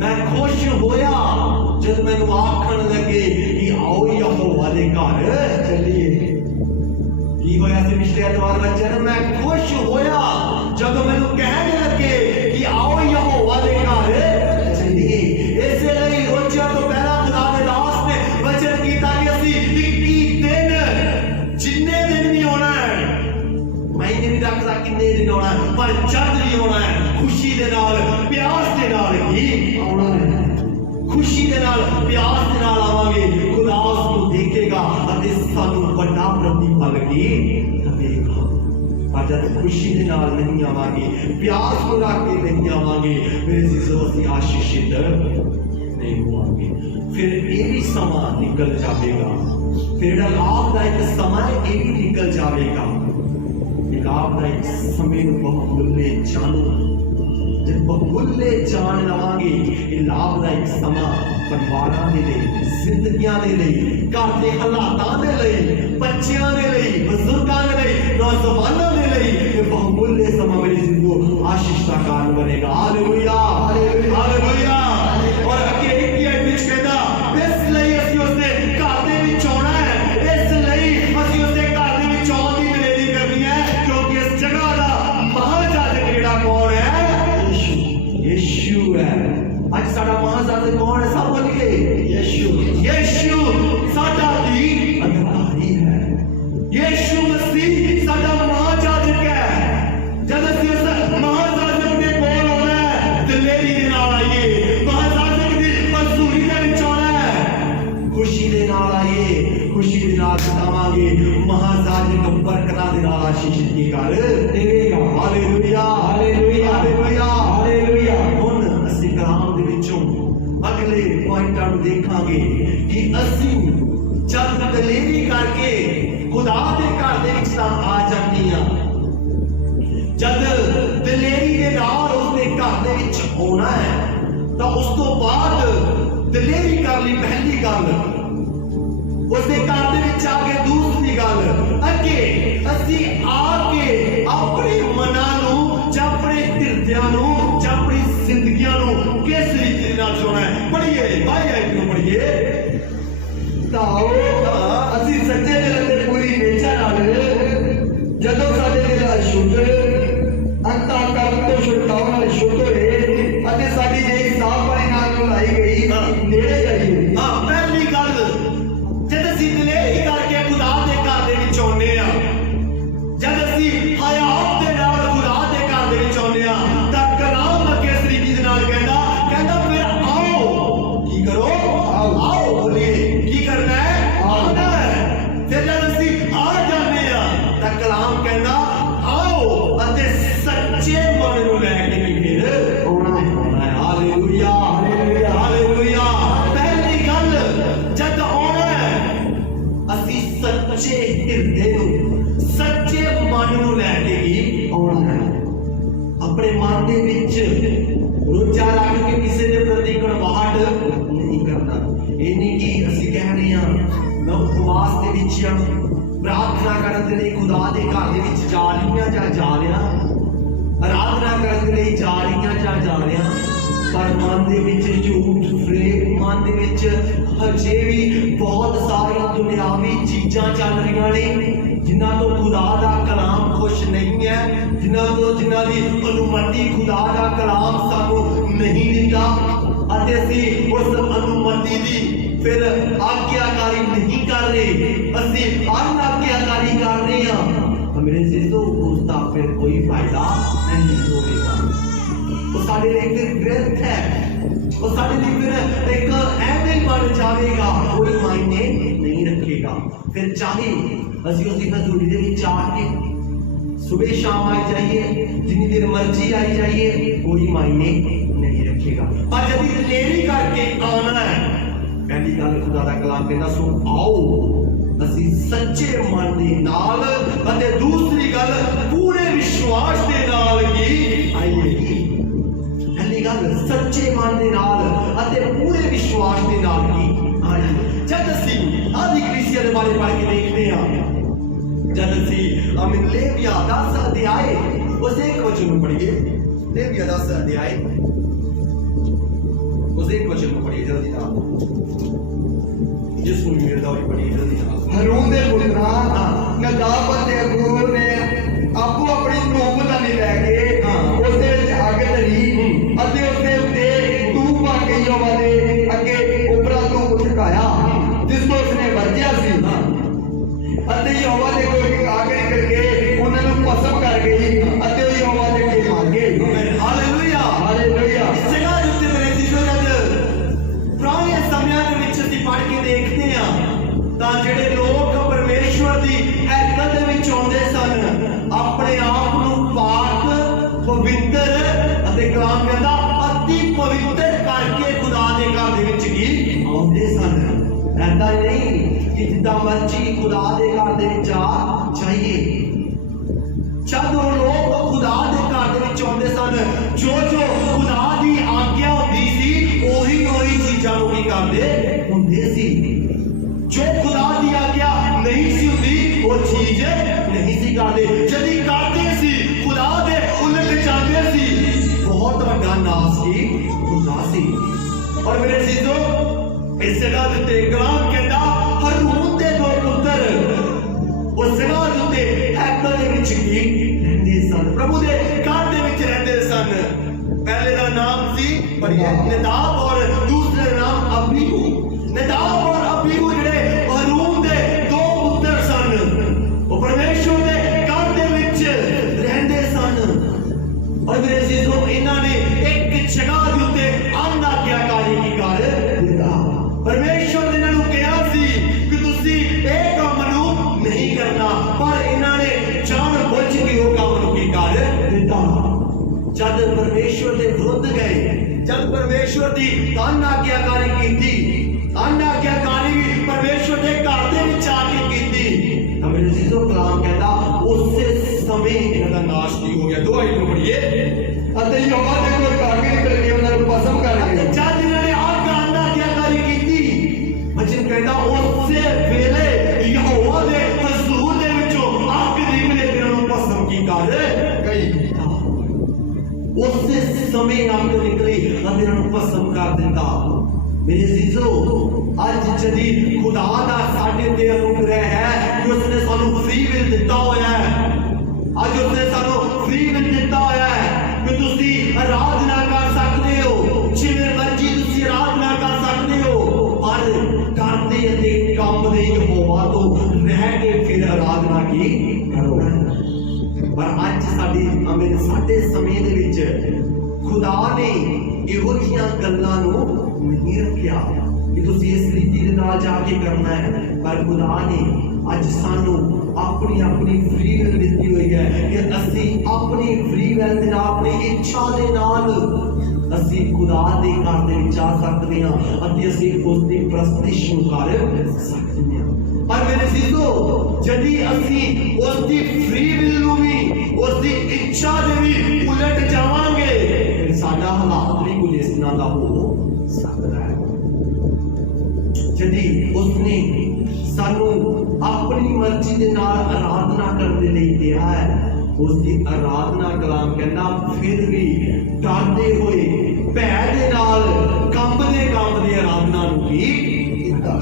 मैं खुश होया जब मैनू आखन लगे कि आओ यहोवा दे घर चलिए। की होया सी पिछले एतवार बच्चन? मैं खुश होया जब मैनू कहने लगे कि आओ यहोवा दे घर चलिए। इसे लई रोज़ां तो पहला खुदा दे दास ने वचन कीता कि असी 21 दिन जिन्ने दिन भी होना है, महीने नहीं रखता किन्ने दिन होना है, पर जद भी होना है खुशी दे नाल प्यास दे नाल ही आना है। खुशी दे नाल प्यास दे नाल आवांगे, खुदा उसको देखेगा अते सानू बड़ा प्रतिफल की देगा। पर जब खुशी दे नाल नहीं आवांगे, प्यास को रख के नहीं आवांगे, मेरे जीजो असीं आशीषित नहीं होवांगे। फिर ये भी समा निकल जाएगा, फिर लाभदायक समय ये भी निकल जाएगा। लाभदायक समय बहुमूल्य जानो, जब बहुमूल्य जान लवांगे ये लाभदायक समा परिवारां दे लई, जिंदगियां दे लई, घर दे हालातां दे लई, बच्चियां दे लई, बुजुर्गां दे लई, नौजवानां दे लई ये बहुमूल्य समा मेरी जिंदगी आशीष का कारण बनेगा। Hallelujah, hallelujah. और अगे एक ही विच कहदा इस लई ਅਸੀਂ ਉਸਦੇ ਘਰ ਦੇ ਵਿੱਚ ਆਉਣਾ ਹੈ, ਇਸ ਲਈ ਅਸੀਂ ਉਸਦੇ ਘਰ ਦੇ ਵਿੱਚ ਆਉਣ ਦੀ ਦਲੇਰੀ ਕਰਨੀ ਹੈ, क्योंकि इस जगह का महाजाजक जेड़ा कौन है? यीशु है। आज साडा महाजाजक कौन है? सब बोलिए यीशु। यीशु साडा दी अधिकारी है, यीशु मसीह साडा महाजाजक है। जब ਅਸੀਂ ਉਸ महाजाजक ਦੇ ਕੋਲ ਆਉਣਾ ਹੈ, ਦਲੇਰੀ ਦੇ ਨਾਲ ਆਈਏ, महाजाजक ਦੀ ਹਜ਼ੂਰੀ ਦੇ ਵਿੱਚ ਆਉਣਾ ਹੈ, खुशी ਦੇ ਨਾਲ आइए, खुशी ਦੇ ਨਾਲ ਬਿਤਾਵਾਂਗੇ। महाजाजक बरकतां दे नाल आशीषित की कर देगा। Hallelujah, hallelujah, hallelujah, hallelujah. हुण ਅਸੀਂ ਕਲਾਮ ਦੇ ਵਿੱਚੋਂ अगले पॉइंटां ਨੂੰ ਦੇਖਾਂਗੇ कि ਅਸੀਂ जब दलेरी करके खुदा दे घर दे विच तां आ जांदी आ, जद दलेरी दे नाल उसदे घर दे विच होना है तां उस तो बाद दलेरी कर ली पहली गल, उसके घर दे विच आके दूसरी गल, अगे असी आके अपने मनां नूं जां अपने हिरदियां नूं जां अपनी जिंदगियां नूं किस रीति नाल चुनना है। पढ़िए भाई, आइए पढ़िए। ताओ ਅਸੀਂ ਸੱਚੇ ਦਿਲ ਤੇ ਪੂਰੀ ਨਿਸ਼ਚਾ ਨਾਲ ਜਦੋਂ ਸਾਡੇ ਦਿਲ ਅਸ਼ੁੱਧ ਅੰਤःਕਰਨ ਤੋਂ ਛੁਟਕਾਉਣ ਨਾਲ ਸ਼ੁੱਧ ਹੋਏ ਅਤੇ ਸਾਡੀ ਦੇਹ ਸਾਫ਼ ਪਾਣੀ ਨਾਲ ਧੁਲਾਈ ਗਈ, ਨੇੜੇ ਜਾਈਏ। हाँ, पहली गल जद असी दलेरी करके खुदा दे घर दे विच आउंदे आ, जद असी हयात दे नाल खुदा दे घर दे विच आउंदे आ तां कलाम अगे इस रीति दे नाल कहंदा फिर आओ की करो, आओ बोलिए की करना है, आना है। फिर ਇਹ ਨਹੀਂ ਕਿ ਅਸੀਂ ਕਹਿ ਰਹੇ ਹਾਂ ਮੈਂ ਉਪਵਾਸ ਦੇ ਵਿੱਚ ਪ੍ਰਾਰਥਨਾ ਕਰਨ ਦੇ ਲਈ ਖੁਦਾ ਦੇ ਘਰ ਦੇ ਵਿੱਚ ਜਾ ਰਹੀਆਂ ਜਾਂ ਜਾ ਰਿਹਾ, ਆਰਾਧਨਾ ਕਰਨ ਦੇ ਲਈ ਜਾ ਰਹੀਆਂ ਜਾਂ ਜਾ ਰਿਹਾ, ਪਰ ਮਨ ਦੇ ਵਿੱਚ ਝੂਠ ਫਰੇਬ, ਮਨ ਦੇ ਵਿੱਚ ਹਜੇ ਵੀ ਬਹੁਤ ਸਾਰੀਆਂ ਦੁਨਿਆਵੀ ਚੀਜ਼ਾਂ ਚੱਲ ਰਹੀਆਂ ਨੇ ਜਿਨ੍ਹਾਂ ਤੋਂ ਖੁਦਾ ਦਾ ਕਲਾਮ ਖੁਸ਼ ਨਹੀਂ ਹੈ, ਜਿਨ੍ਹਾਂ ਦੀ ਅਨੁਮਤੀ ਖੁਦਾ ਦਾ ਕਲਾਮ ਸਾਨੂੰ ਨਹੀਂ ਦਿੰਦਾ, ਅਤੇ ਅਸੀਂ ਉਸ ਅਨੁਮਤੀ ਦੀ ਫਿਰ ਆਗਿਆਕਾਰੀ ਨਹੀਂ ਕਰ ਰਹੇ, ਅਸੀਂ ਅਨਾਗਿਆਕਾਰੀ ਕਰ ਰਹੇ ਹਾਂ। ਮੇਰੇ ਸਿੱਧੋ ਉਸ ਦਾ ਫਿਰ ਕੋਈ ਫਾਇਦਾ ਨਹੀਂ ਹੋਵੇਗਾ। ਉਹ ਸਾਡੇ ਲਈ ਫਿਰ ਵਿਅਰਥ ਹੈ, ਉਹ ਸਾਡੇ ਲਈ ਫਿਰ ਇੱਕ ਐਵੇਂ ਬਣ ਜਾਵੇਗਾ, ਕੋਈ ਮਾਇਨੇ ਨਹੀਂ ਰੱਖੇਗਾ। ਫਿਰ ਚਾਹੇ ਅਸੀਂ ਉਸਦੀ ਹਜ਼ੂਰੀ ਦੇ ਵਿੱਚ ਆ ਕੇ सुबह शाम आई जाइए, जितनी देर मर्जी आई जाइए, कोई मायने नहीं रखेगा। पर जब दिलेरी करके आना है, पहली गल खुदा दा कलाम कहता सो आओ ਅਸੀਂ ਸੱਚੇ ਮਨ ਦੇ ਨਾਲ ਅਤੇ ਦੂਸਰੀ ਗੱਲ ਪੂਰੇ ਵਿਸ਼ਵਾਸ ਦੇ ਨਾਲ ਹੀ ਆਈਏ। ਪਹਿਲੀ ਗੱਲ ਸੱਚੇ ਮਨ ਦੇ ਨਾਲ ਅਤੇ ਪੂਰੇ ਵਿਸ਼ਵਾਸ ਦੇ ਨਾਲ ਹੀ ਆਈਏ। ਜਦ ਅਸੀਂ ਆਦਿ ਕਲੀਸਿਆ ਦੇ ਬਾਰੇ ਪੜ੍ਹ ਕੇ ਦੇਖਦੇ ਹਾਂ, जब हम लेविया 10 अध्याय उस एक वचन में पढ़िए, लेविया 10 अध्याय उस एक वचन में पढ़िए जल्दी ना, जिसको मेरे दौर पढ़िए जल्दी ना। हरून दे पुत्रा नदाब ते अबीहू ने आपो अपनी धूप दानी लैके उसदे विच अग धरी अते उसदे उत्ते धूप पा के यहोवा दे अगे उपरा धूप छकाया जिसको उसने वरतिया सी, अते यहोवा दे कोल आगे करके उन्होंने पसम कर गई अते यहोवा दे के मान गए। Hallelujah hallelujah. इस जगह ਦੇ ਉੱਤੇ ਮੇਰੇ ਜੀਸੋ ਜਦ ਪੁਰਾਣੇ ਸਮਿਆਂ ਦੇ ਵਿੱਚ ਅਸੀਂ ਪੜ੍ਹ ਕੇ ਦੇਖਦੇ ਹਾਂ ਤਾਂ ਜਿਹੜੇ ਲੋਕ ਪਰਮੇਸ਼ਵਰ ਦੀ ਹੈਕਲ ਦੇ ਵਿੱਚ ਆਉਂਦੇ ਸਨ, ਆਪਣੇ ਆਪ ਨੂੰ ਪਾਕ ਪਵਿੱਤਰ ਅਤੇ ਕਲਾਮ ਕਹਿੰਦਾ ਅਤੀ ਪਵਿੱਤਰ ਕਰਕੇ ਖੁਦਾ ਦੇ ਘਰ ਦੇ ਵਿੱਚ ਹੀ ਆਉਂਦੇ ਸਨ। ऐसा नहीं कि जितना मर्जी खुदा दे घर दे विच आ जाइए। जब लोग खुदा दे घर दे विच आउंदे सन, जो खुदा दी आज्ञा हुंदी सी ओही चीज़ां नूं की करदे हुंदे सी। जो खुदा दी आज्ञा नहीं सी हुंदी वो चीज़ नहीं सी करदे, जदी करदे सी खुदा दे उलट जांदे सी, बहुत वड्डा नाश ही हुंदा सी। और मेरे सीधो इस जगह उत्ते कलाम कहता हरून दे दो पुत्र उस जगह उत्ते हैकल दे विच ही रहंदे सन, प्रभु दे घर दे विच रहंदे सन। पहले दा नाम सी नदाब और दूसरे दा नाम अबीहू। नदाब और अबीहू जिहड़े हरून दे दो पुत्र सन, वो परमेश्वर दे घर दे विच रहंदे सन। और मेरे जीजो इन्हां ने एक जगह दे उत्ते अनाज्ञाकारी की कर दित्ता। परमेश्वर ने इन्होंने कहा सी कि तुसी एक काम नूं नहीं करना, पर इन्होंने जान बुझ के वो काम नूं की कर दिता। जब परमेश्वर के विरुद्ध गए, जब परमेश्वर की अनाज्ञाकारी की, अनाज्ञाकारी भी परमेश्वर के घर दे विच आके की, तो मेरे जीजो कलाम कहता उस समय इनका नाश नहीं हो गया। दो आई को पढ़िए अते यहोवा दे कोल आगे निकल के उन्होंने पसम कर गए। जब इन्होंने अनाज्ञाकारी की वचन कहता उससे वेले यहोवा दे हजूर दे विचों अग निकले ते उन्होंने पसम की कर गई। उससे समय अग निकली ते उन्होंने पसम कर दिता। मेरे जीजो अज जदी खुदा दा साडे ते अनुग्रह है कि उसने सानू फ्री विल दिता होया है, अज उसने सानू फ्री विल दिता होया है कि तुसी आराधना कर सकते हो, जिवें मर्जी तुसी आराधना कर सकते हो, पर करते अते काम दे यहोवा तो रह के फिर आराधना की करो। पर अज साडे समय दे विच खुदा ने इहो जिहियां गल्लां नूं नहीं रखिया कि तुसी इस रीति दे नाल जाके करना है, पर खुदा ने अज सानू अपनी अपनी फ्री विल दित्ती हुई है कि असी अपनी फ्री विल दे नाल अपनी इच्छा दे नाल असी खुदा दे घर दे विच आ सकदे हां अते असी उस दी प्रस्तिश कर सकदे हां। पर मेरे जीजो जदी असी उस दी फ्री विल नूं भी उस दी इच्छा दे भी उलट जावांगे फिर साडा हालात भी कुछ इस तरह दा हो सकदा है। जदी उसने सानू अपनी मर्जी दे नाल आराधना करने लई किहा है, उसकी आराधना कलाम कहना फिर भी डरदे हुए भै दे नाल कंबदे आराधना नूं भी कीता।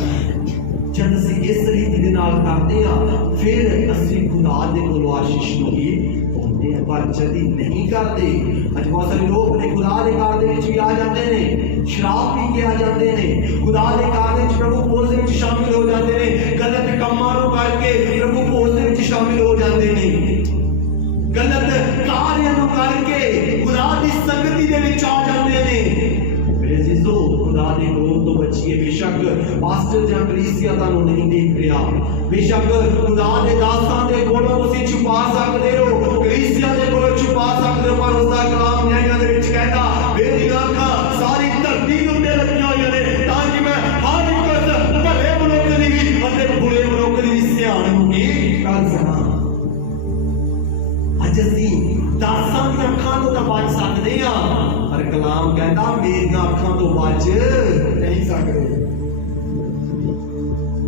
जद असीं इस रीति दे नाल करदे हां फिर असीं खुदा दे कोलों आशीष नूं भी पाउंदे हां। पर जदी नहीं करते, अज बहुत सारे लोग ने खुदा दे घर दे विच भी आ जाते ने, शराब पी के आ जाते ने, खुदा दे घर दे विच प्रभु भोज दे विच शामिल हो जाते ने, गलत कम्मां नूं करके प्रभु भोज दे विच शामिल हो जाते ने, गलत कार्य नूं करके खुदा दी संगति दे विच आ जाते ने। मेरे अजीजों, खुदा दे क्रोध तो बचिए। बेशक पास्टर जां कलीसिया तानूं नहीं देख रहा, बेशक खुदा दे दासां दे कोलों तुसीं छुपा सकदे हो, कलीसिया दे कोलों छुपा सकदे हो, पर उसदा कलाम न्यायां दे विच कहदा मेरी अखां सारी धरती दे उत्ते लगियां होईयां ने तां कि मैं हर इक भले मनुख दी भी अते बुरे मनुख दी भी सियाणगी कर सकां। अज असीं दासां दी अखां तो तां बच सकदे हां, पर कलाम कहता मेरियां अखां तो बच नहीं सकदे।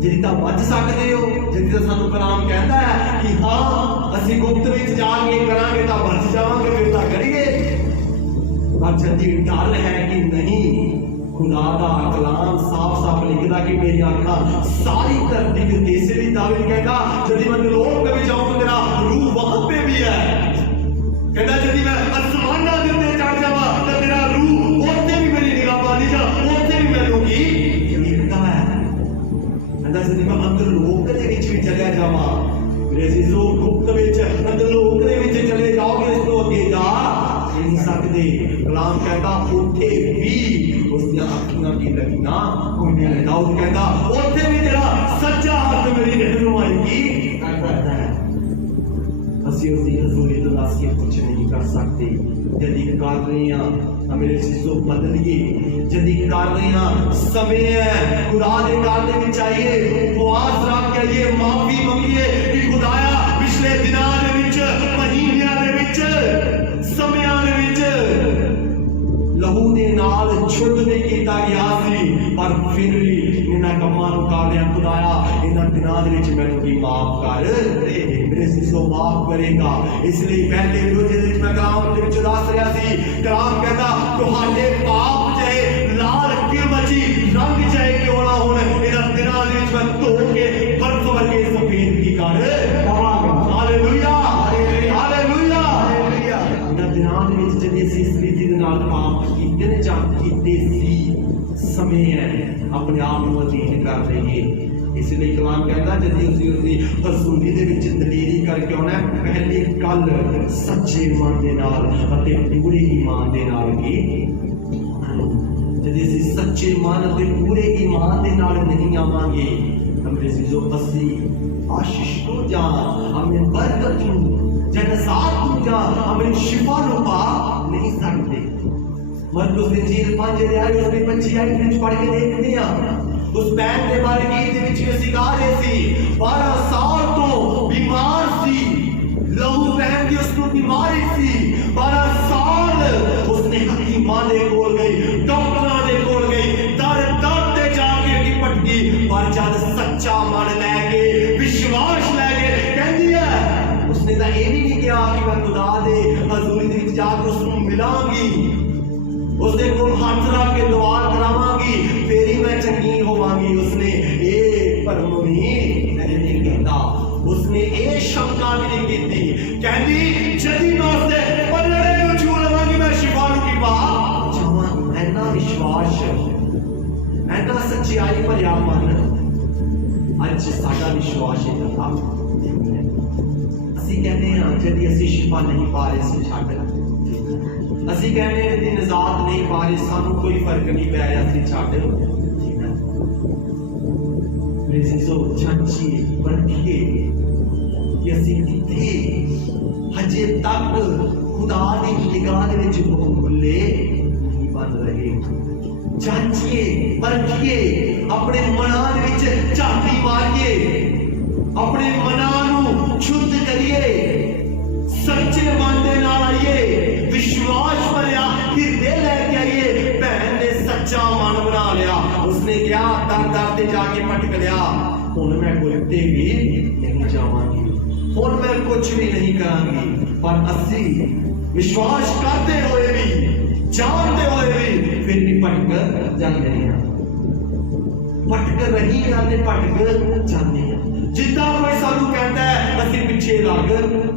जिद्दां तां बच सकदे हो, जिद्दां सानूं कलाम कहता है कि हाँ असीं गुप्त विच जाके करांगे तां बच जावांगे, फिर तां करिए। पर जदी डर है कि नहीं, खुदा दा कलाम साफ साफ लिखदा कि मेरी अखां सारी धरती दे उत्ते, इसलिए दाऊद कहता जदी मैं लोक में जाऊं तो मेरा रूह वहां पे भी है। कहता जदी मैं आसमानां दे उत्ते चढ़ जावां तो मेरा रूह उत्ते भी मेरी निगाह पानी जा उत्ते भी मैनूं की देखदा है। कहता जदी मैं अंदर लोक दे विच भी चलिया जावां, मेरे अजीजों गुप्त विच अंदर लोक दे विच चले जाओगे, इस तो अगे जा नहीं सकदे। कलाम कहता उत्थे भी उसदियां अखियां की लगियां होईयां ने। दाऊद कहता उत्थे भी तेरा सच्चा हाथ मेरी रहनुमाई करदा है। असीं उसदी हज़ूरी तो दस के कुछ नहीं कर सकते। जदी कर रहे हैं मेरे चीजों बदलिए, जदी कर रहे हैं समय है खुदा दे घर दे विच आइए, उपवास रख के आइए, माफी मंगिए कि खुदाया पिछले दिनां दे विच महीनियां दे विच समयां दे विच लहू दे नाल छुट नहीं कीता गया सी, पर फिर भी इन्हां कम्मां नूं कर रहा खुदाया इन्हां दिनां दे विच मैनूं भी माफ कर दे। मेरे सिसो माफ करेगा। इसलिए पहले वीडियो दे विच मैं कलाम दे विच दस रहा सी, कलाम कहता तुहाडे पाप चाहे लाल किरमची रंग चाहे क्यों ना होण, इन्हां दिनां दे विच मैं धो के बर्फ वर्गे सफेद की कर पावांगा। Hallelujah hallelujah hallelujah. इन्हां दिनां दे विच जदी असीं इस रीति दे नाल पाप कीते ने जां कीते सी, समय है अपने आप को अधीन कर लईए। इसलिए कलाम कहता जदी उसकी हसूरी दे विच दलेरी करके आना पहले कल सच्चे मन दे नाल अते पूरे ईमान दे नाल की। जदी असीं सच्चे मन अते पूरे ईमान दे नाल नहीं आवांगे हमरे चीजों असीं आशीष को जा हमें बरकत नूं जन्नत नूं जा हमें शिफा नूं पा नहीं सकते। मरकुस दी इंजील 5 अध्याय उसमें 25 आयत विच पढ़ के देखते हैं उस बैन के बारे गीत दे विच असीं गा रहे सी 12 साल तो बीमार सी, लहू बहन दी उसनूं बीमारी सी, 12 साल उसने हकीमां दे कोल गई, डॉक्टरां दे कोल गई, दर दर ते जाके निपट गई, पर जद सच्चा मन लैके विश्वास लैके कहंदी है उसने तां ये भी नहीं कहा कि मैं खुदा दे हज़ूरी दे विच जाके उसनूं मिलांगी, उसने कोल हाथ रख के दुआ करावांगी, फिर ही मैं चंगी होवांगी। उसने ये भरम नहीं कहता, उसने ये शंका भी नहीं की थी, कहती जदी मैं उसने पलड़े नूं छू लवांगी मैं शिफा नूं की पा जावांगी। ऐना विश्वास ऐना सच्चाई भरिया मन अज साडा विश्वास है। असीं कहते हैं जदी असीं शिफा नहीं पा रहे असीं छड्ड, असीं कहने कि निजात नहीं पा रहे सानू कोई फर्क नहीं पै रहा असीं छड्ड। जांचिए परखिए कि असीं किथे हजे तक खुदा दी निगाह दे विच बहुमूल्य नहीं बन रहे। जांचिए परखिए अपने मनां दे विच झांकी मारिए, अपने मनां नूं शुद्ध करिए, सच्चे मन दे नाल आइए, विश्वास भरिया हिरदे लैके आइए। भैन ने सच्चा मन बना लिया, उसने क्या दर ते जाके भटक लिया, हुण मैं कोई भी नहीं जावांगी, हुण मैं कुछ भी नहीं करांगी। पर असी विश्वास करते हुए भी, जानते हुए भी फिर भी भटक जाते हैं, भटक रही जाते, भटक जाते हैं। जिद्दां कोई सानू कहता है असी पिछे लग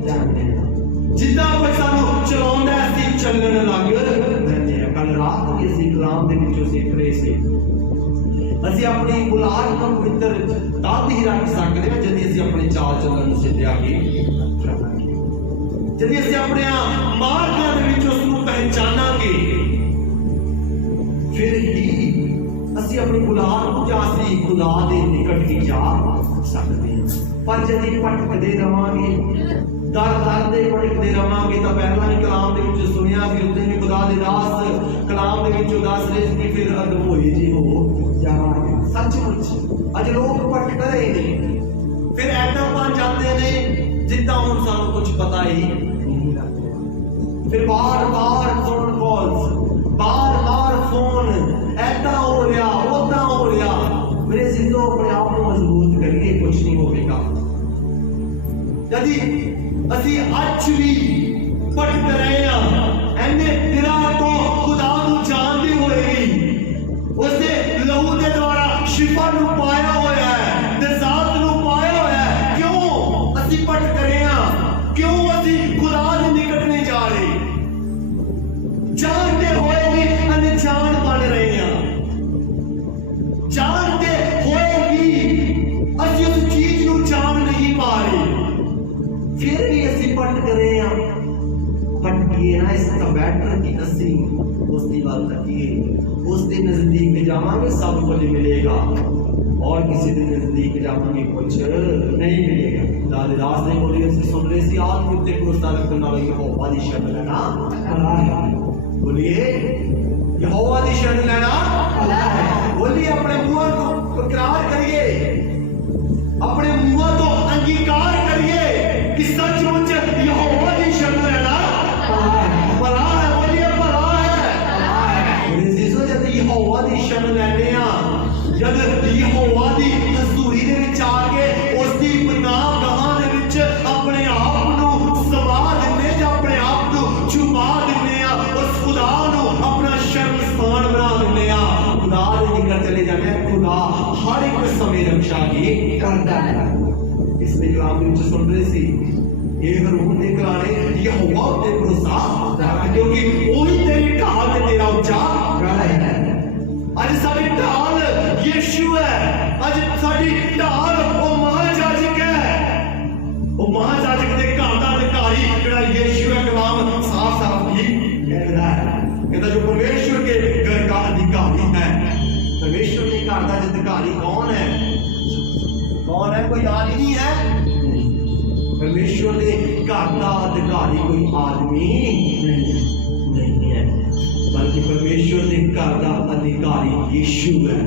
जाते हैं, जिद्दां कोई सानू चलाउंदा है असी चलण लग जाते हैं। कल रात भी असी कलाम दे विचों सीख रहे सी, असी अपनी औलाद नूं पवित्र तद ही रख सकदे हां जदों असी अपने चाल चलन नूं सिद्धिया के रखांगे, जदों असी अपने मार्गां दे विच उस नूं पहचानांगे, फिर ही असी अपनी औलाद नूं जां असी खुदा दे निकट ही जा सकदे हां। पर जदों भटकदे रवांगे, दर दर दे भटकदे रवांगे, तां पहला भी कलाम दे विच सुनिया कि उस दिन भी खुदा दे दास कलाम दे विच दस रहे कि फिर अधमोए जी हो जावांगे। सचमुच अज लोग भटक रहे ने, फिर ऐसा बन जाते ने जिद्दां हुण सानू कुछ पता ही नहीं लगदा, फिर बार बार फोन कॉल्स, बार बार फोन, ऐसा हो रहा ओदा हो रहा। मेरे जिंदो अपने आप को मजबूत करिए, कुछ नहीं होगा। यदि असी अज भी भटक रहे हैं, ऐने दिनां तो खुदा नूं जानदे होए भी, उसदे लहू दे द्वारा शिफा नूं पाया होया है, निजात नूं पाया होया है, क्यों असी भटक रहे हैं? क्यों असी खुदा दे निकट नहीं जा रहे? जानते होए भी अनजान बन रहे हैं, जानते होए भी असी उस चीज नूं जान नहीं पा रहे, फिर भी असी भटक रहे हैं। भटकिए ना, इसका बेटर कि असी उसकी बात रखिए, उसके नजदीक जावांगे सब कुछ मिलेगा, और किसी के नजदीक जावांगे कुछ नहीं मिलेगा। दादे दास ने बोली असी सुन रहे सी आत्म उत्ते भरोसा रखने वाले यहोवा दी शरण लेना भला है। बोलिए यहोवा दी शरण लेना भला है। बोलिए अपने मुंह को इकरार करिए, अपने मुंह तो अंगीकार करिए कि सचमुच यहोवा दी शरण लेना भला है। बोलिए भला है। मेरे जीसो जब यहोवा दी शरण लेने आ, जब यहोवा दी हजूरी दे विच आके उसदी पनाहगाह दे विच अपने आप नूं समा दिंदे जां अपने आप नूं छुपा दिंदे आ, उस खुदा नूं अपना शरण स्थान बना दिंदे आ, खुदा दे निकट चले जाते हैं। खुदा हर एक समय रक्षा की करता है। इसलिए कलाम दे विच सुन रहे सी ये हरूम ने कराने यहोवा उत्ते भरोसा रख, क्योंकि वही तेरी ढाल ते तेरा उच्चा गढ़ है। अज साडी ढाल यीशु है, अज साडी ढाल वो महायाजक है, वो महायाजक दे घर दा अधिकारी जेड़ा यीशु है। कलाम साफ साफ ही कहता है, कहता जो परमेश्वर के घर का अधिकारी है। परमेश्वर के घर का अधिकारी कौन है? कौन है? कोई आदमी है? परमेश्वर के घर का अधिकारी कोई आदमी नहीं है, बल्कि परमेश्वर के घर का अधिकारी यीशु है।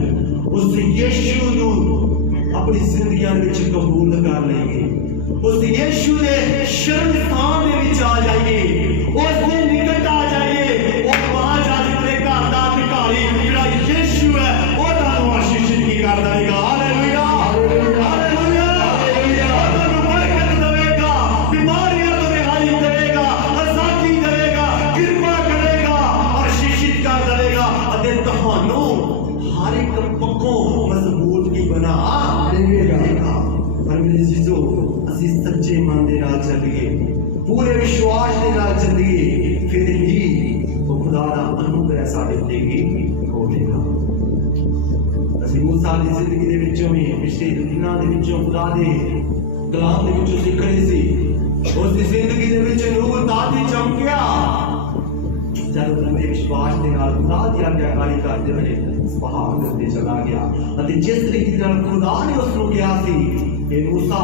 उस यीशु को अपनी जिंदगी में कबूल कर लेंगे, उस यीशु के शरण स्थान में आ जाइए, उसके निकट आ जाइए। और महायाजक के घर का अधिकारी जेड़ा यीशु है वो तुहानू आशीषित की कर देगा। Hallelujah, hallelujah, hallelujah. तुहानू बरकत देगा, बीमारियों से रिहाई देगा, आजादी देगा, कृपा करेगा, आशीषित कर देगा, और तुहानू हर एक पक्कों मजबूत की बना देगा। पर मेरे जीजो असी सच्चे मन दे नाल चलिए, पूरे विश्वास दे नाल चलिए, फिर ही वो खुदा दा अनुग्रह साडे ते ही होवेगा। असी मूसा दी जिंदगी दे विचों भी पिछले दिनां दे विचों खुदा दे कलाम दे विचों सीख रहे सी। उस दी जिंदगी दे विच नूर ताती चमकिया जब पूरे विश्वास दे नाल खुदा दी आज्ञाकारी करदे होए इस पहाड़ दे उत्ते चला गया। अते जिस तरीके नाल खुदा ने उस नूं कहा सी कि मूसा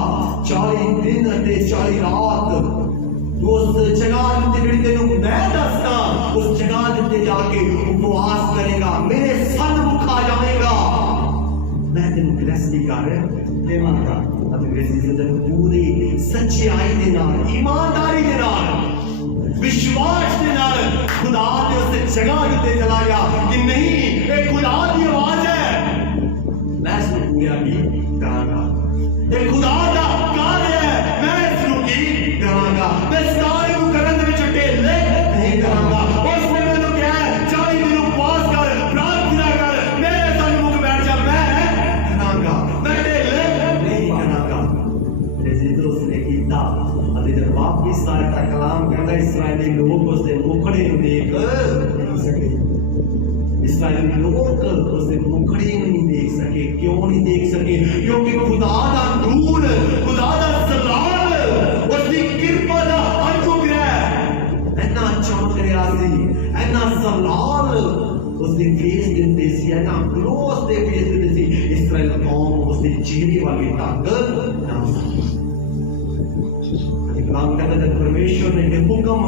40 दिन अते 40 रात तू उस जगह ते जेहड़ी तेनू मैं दसदा उस जगह ते जाके उपवास करेगा, मेरे सन्मुख आ जाएगा, मैं तेनू गिरफ्तारी कर देवांगा। अते मेरे जिंदगी पूरी सच्चाई दे नाल, ईमानदारी दे नाल, विश्वास के नाल खुदा ने उस जगह ते चला गया कि नहीं ये खुदा की आवाज है, पूरा भी करांगा। ये खुदा दा कार्य है, मैं इसनूं की करांगा। मैं इस कार्य को करन दे विच ढिल्ले नहीं करांगा। उसने मैनूं कहा 40 दिन उपवास कर, प्रार्थना कर, मेरे सन्मुख बैठ जा, मैं करांगा, मैं ढिल्ले नहीं करांगा। जिस उसने कीता अते जब वापिस आया तां कलाम कहंदा इस्राएली लोग उसदे मुखड़े नूं देख नहीं सके। इस्राएली लोग उसके मुखड़े नहीं देख सके। क्यों नहीं देख सके? क्योंकि खुदा दा नूर, खुदा दा जलाल, उसकी कृपा दा अनुग्रह इन्ना चमक रहा सी, इन्ना जलाल उसके फेस दिंदे सी, इन्ना ग्लो उसके फेस दिंदे सी। इस्राएल कौम उसके चेहरे वाली तक ना सकी। कलाम कहता है परमेश्वर ने हुक्म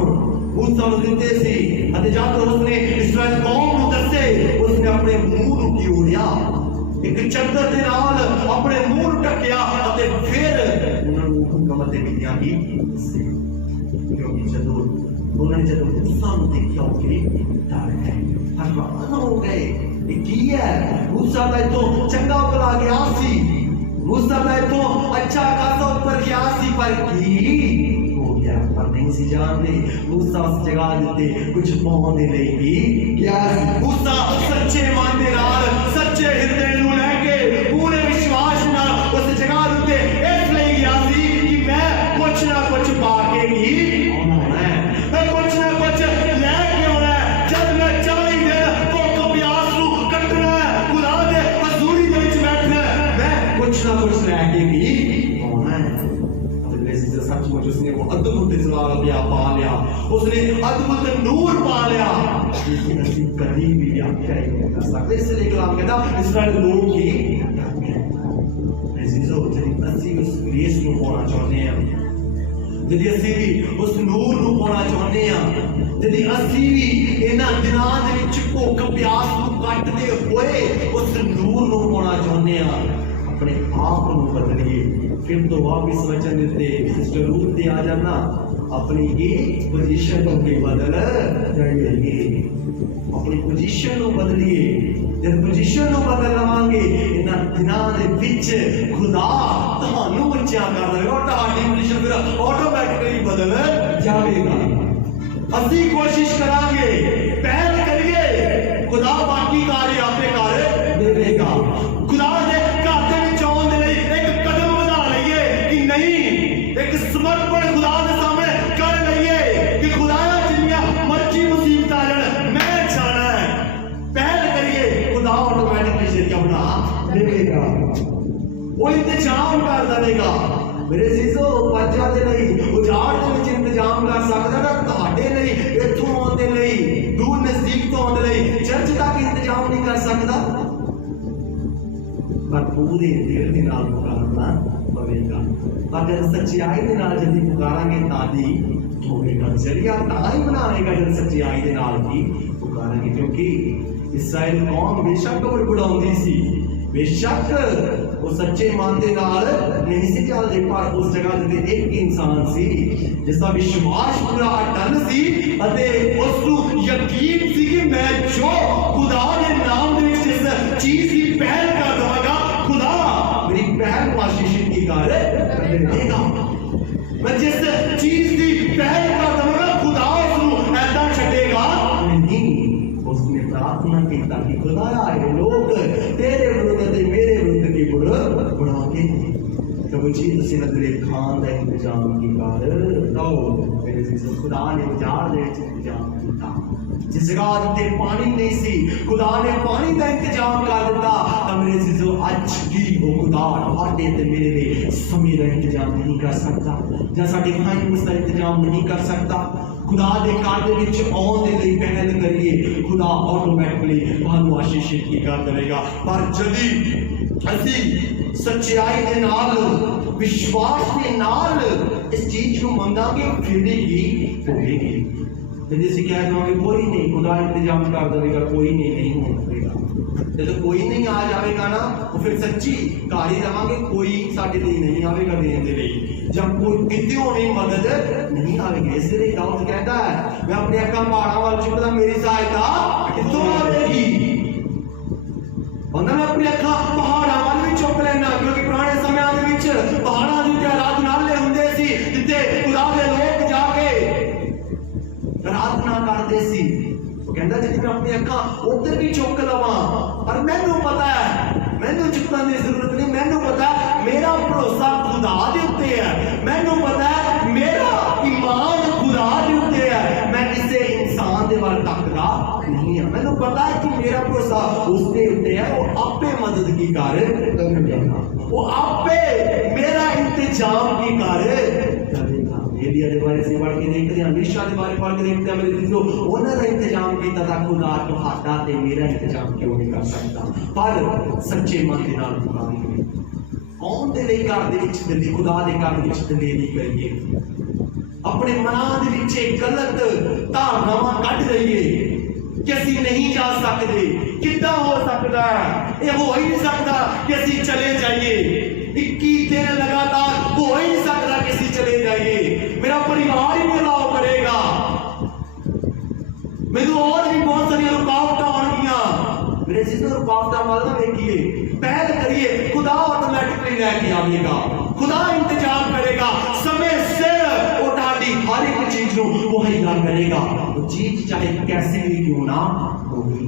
मूसा ਨੂੰ ਦਿੱਤੇ ਸੀ ਅਤੇ ਜਦ ਉਸਨੇ ਇਸਰਾਇਲ ਕੌਮ ਨੂੰ ਦੱਸੇ, ਉਸਨੇ ਆਪਣੇ ਮੂੰਹ ਨੂੰ ਕੀੜਿਆ, ਇੱਕ ਚੱਦਰ ਦੇ ਨਾਲ ਆਪਣੇ ਮੂੰਹ ਨੂੰ ਢੱਕਿਆ ਅਤੇ ਫਿਰ ਉਹਨਾਂ ਨੂੰ ਹੁਕਮ ਅਤੇ ਵਿਧੀਆਂ ਵੀ ਦਿੱਤੀ। ਕਿਉਂਕਿ ਜਦੋਂ मूसा ਨੂੰ ਦੇਖਿਆ ਉਹ ਕਿ ਡਰ ਗਏ, ਹੈਰਾਨ ਹੋ ਗਏ। ਇਹ ਕੀ ਹੈ? मूसा ਦਾ ਇਤੋਂ ਚੰਗਾ ਭਲਾ ਗਿਆ ਸੀ, मूसा ਦਾ ਇਤੋਂ ਅੱਛਾ ਖਾਸਾ ਉੱਪਰ ਗਿਆ ਸੀ, ਪਰ ਕੀ पर नहीं सी जानते। मूसा उस जगह देते कुछ पाउण दे लई भी क्या मूसा सच्चे मन दे नाल, सच्चे हृदय नूं लेके पूरे विश्वास नाल उस जगह देते इसलिए गया सी कि मैं कुछ ना कुछ पा के ही आउणा है, मैं कुछ ना कुछ लेके आउणा है। जब मैं 40 दिन भुख प्यास नूं कटना है, खुदा दे हजूरी दे विच बैठना है, मैं कुछ ना कुछ लेके भी आउणा है। सचमुच उसने वो अद्भुत जलाल पा लिया, उसने अद्भुत नूर पा लिया जिसकी नसीब कभी भी व्याख्या ही नहीं कर सकते। इसलिए कलाम कहता इस्राएल लोग की ਅਸੀਂ ਉਸ ਗ੍ਰੇਸ ਨੂੰ ਪਾਉਣਾ ਚਾਹੁੰਦੇ ਹਾਂ, यदि ਅਸੀਂ ਵੀ ਉਸ ਨੂਰ ਨੂੰ ਪਾਉਣਾ ਚਾਹੁੰਦੇ ਹਾਂ, यदि ਅਸੀਂ ਵੀ ਇਹਨਾਂ ਦਿਨਾਂ ਦੇ ਵਿੱਚ ਭੁੱਖ ਪਿਆਸ ਨੂੰ ਕੱਟਦੇ ਹੋਏ ਉਸ ਨੂਰ ਨੂੰ ਪਾਉਣਾ ਚਾਹੁੰਦੇ ਹਾਂ, अपने आप को बदलिए। फिर तो वापिस वचन देते सिस्टर रूप से आ जाना, अपनी एक पोजीशन को भी बदल जाइए, अपनी पोजीशन को बदलिए। जब पोजीशन को बदल लवांगे इन्हां दिनां दे विच खुदा तुहानू बच्चा कर देगा और तुहाडी पोजीशन फिर ऑटोमैटिकली बदल जाएगा। ਅਸੀਂ कोशिश करांगे, पहल करिए, खुदा बाकी कार्य आपे कर देगा। खुदा दे घर दे विच आउण दे लई एक कदम बढ़ा लईए कि नहीं, एक समर्पण खुदा दे सामने कर लईए कि खुदाया जिन्नियां मर्जी मुसीबत आ जाण मैं जाना है। पहल करिए, खुदा ऑटोमैटिकली जरिया बना देगा, वो इंतजाम कर देगा। मेरे जीजो बच्चा दे लई उजाड़ दे विच इंतजाम कर सकदा ना, तुहाडे लई इत्थों आउण दे लई दूर नजदीक तो आउण दे लई चर्च तक इंतजाम नहीं कर सकदा, पर पूरे दिल के नाल पुकारना पवेगा। अगर सच्चाई के नाल जल्दी पुकारांगे तादी होगा, जरिया ताई बनाएगा जब सच्चाई के नाल ही पुकारांगे। क्योंकि इस्राएल कौम बेशक बड़बड़ाउंदी सी, बेशक वो सच्चे मन दे नाल नहीं सी चलदे, पर उस जगह ते एक इंसान सी जिसका विश्वास पूरा अटल सी अते उस नूं यकीन सी कि मैं जो खुदा दे नाम दे विच जिस चीज की पहल कर दवांगा, खुदा मेरी पहल को आशीष की कर देगा। मैं जिस चीज की पहल कर दवांगा, खुदा उसनूं ऐसा छड्डेगा नहीं। उसने प्रार्थना की ताकि खुदाया ये लोग तेरे विरुद्ध ते मेरे विरुद्ध की बुर बनाके तो जी तुसीं नजरे खान का इंतजाम की कर दो। मेरे जिस खुदा ने उजाड़ दे विच इंतजाम किया, जिस जगह ते पानी नहीं सी खुदा ने पानी का इंतजाम कर दिता। तो मेरे जिसो अज भी वो खुदा तुहाडे ते मेरे लिए समय का इंतजाम नहीं कर सकता, जां साडे फाइनेंस का इंतजाम नहीं कर सकता। खुदा दे घर दे विच आउण दे लई पहल करिए, खुदा ऑटोमैटिकली तुहानू आशीषित की कर देगा। पर जदी असी सच्चाई दे नाल विश्वास के नाल इस चीज को मंगांगे फिर ही होगी। यदि असीं कह देवांगे कोई नहीं, खुदा इंतजाम कर देगा, कोई नहीं हो सकेगा, जब कोई नहीं आ जाएगा ना तो फिर सच्ची घर ही रहांगे, कोई साडे लिए नहीं आएगा देने के लिए, जब कोई कितों नहीं मदद नहीं आएगी। इसलिए दाऊद कहता है मैं अपनी अक्खां पहाड़ां वाल चुकदा, मेरी सहायता कितों आएगी। बंदा मैं अपनी अक्खां पहाड़ां वाल भी चुक प्रार्थना करते सी। वो कहता जी मैं अपनी अखा उधर भी चुक लवा, पर मैनू पता है मैनू चुकन की जरूरत नहीं। मैनू पता है मेरा भरोसा खुदा दे उत्ते है, मैनू पता है मेरा ईमान खुदा दे उत्ते है। मैं किसी इंसान दे वाल तकदा नहीं है। मैनू पता है कि मेरा भरोसा उसके उत्ते है, वो आपे मदद की कर देगा, वो आपे मेरा इंतजाम की कर देगा। एलिया दे बारे से पढ़ के देखते हैं, अलीशा दे बारे पढ़ के देखते हैं, मेरे दिलो उन्होंने का इंतजाम किया था। खुदा तुहाडा ते मेरा इंतजाम क्यों नहीं कर सकता? पर सच्चे मन के नाल पुकारिए। कौन दे लिए घर दे विच दिली खुदा दे घर विच दलेरी करिए, अपने मनां दे विच गलत धारणावां कढ दईए कि असीं नहीं जा सकते। किद्दां हो सकदा है? ये हो ही नहीं सकता कि असीं चले जाइए। 21 दिन लगातार हो ही नहीं सकता कि असीं चले जाइए। मेरा परिवार ही नहीं अलाउ करेगा, मैनू और भी बहुत सारी रुकावटां आउणगियां। मेरे जिस रुकावटां वाल ना देखिए, पहल करिए, खुदा ऑटोमेटिकली लेके आएगा, खुदा इंतजाम करेगा। समय सिर वो ताड़ी हर एक चीज को मुहैया करेगा। वो चीज चाहे कैसी भी क्यों ना होगी,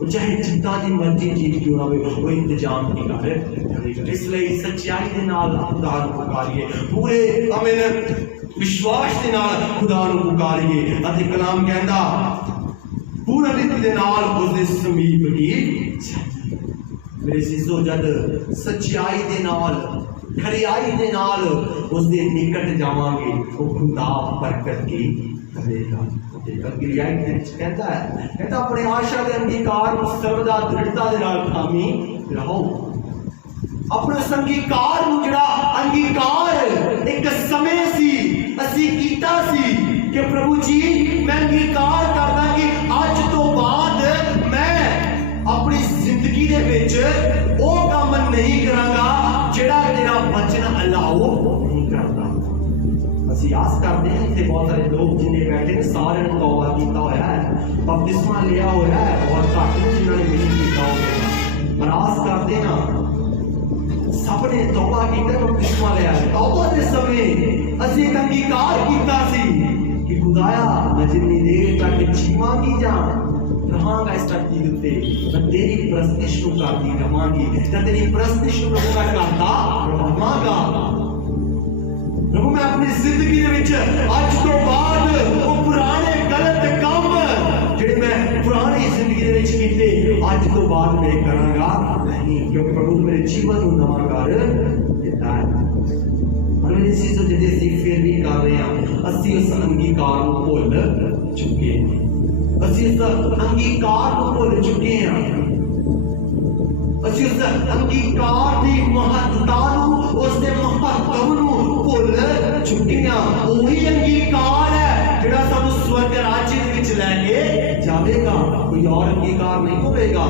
वो चाहे जितना की मर्जी चीज क्यों ना हो, वो इंतजाम की करेगा। इसलिए सच्चाई के नाल खुदा नूं पुकारिए, पूरे आमीन विश्वास के नाल खुदा नूं पुकारिए। अते कलाम कहंदा पूरा रीति दे नाल उसदे समीप की मेरे सीसो जद सच्चाई दे नाल खरियाई दे नाल उसदे निकट जावांगे, वो खुदा बरकत की करेगा। कहता है अपने आशा के अंगीकार सर्वदा दृढ़ता दे नाल थामी रहो। अपने अंगीकार नूं जिहड़ा अंगीकार एक समय सी असीं कीता सी कि प्रभु जी मैं अंगीकार करदा कि अज तो बाद मैं अपनी जिंदगी दे विच वो काम नहीं करांगा जिहड़ा तेरा वचन अलाउ नहीं करदा। असीं आस करते हैं इत्थे बहुत सारे लोग जिन्हें बैठे ने सारे ने तौबा कीता होया है, बपतिस्मा लिया होया है, और घट ने जिन्हां ने नहीं कीता होया। पर आस करते हैं सबने तौबा कीता, बपतिस्मा लिया है। तौबा दे समय असीं एक अंगीकार कीता सी कि खुदाया मैं जितनी देर तक जीवांगी जा रहांगा इस धरती दे उत्ते, मैं तेरी प्रस्तिश नूं करदी रहांगी, मैं तेरी प्रस्तिश नूं करदा रहांगा। प्रभु मैं अपनी जिंदगी दे विच अज तो बाद वो पुराने गलत काम जिहड़े मैं पुरानी जिंदगी दे विच कीते अज तो बाद मैं करांगा नहीं, क्योंकि प्रभु मेरे जीवन नूं नवां कर दित्ता है। और मेरे सीसो जिहड़े असीं फिर भी कर रहे हैं, असीं उस अंगीकार नूं भुल चुके हैं, असीं उस अंगीकार नूं भुल चुके हैं, असीं उस अंगीकार दी महत्ता नूं उसदे महत्व नूं भुल चुके हैं। वही अंगीकार है जिहड़ा सानूं स्वर्ग राज्य दे विच लैके जावेगा। कोई और अंगीकार नहीं होवेगा,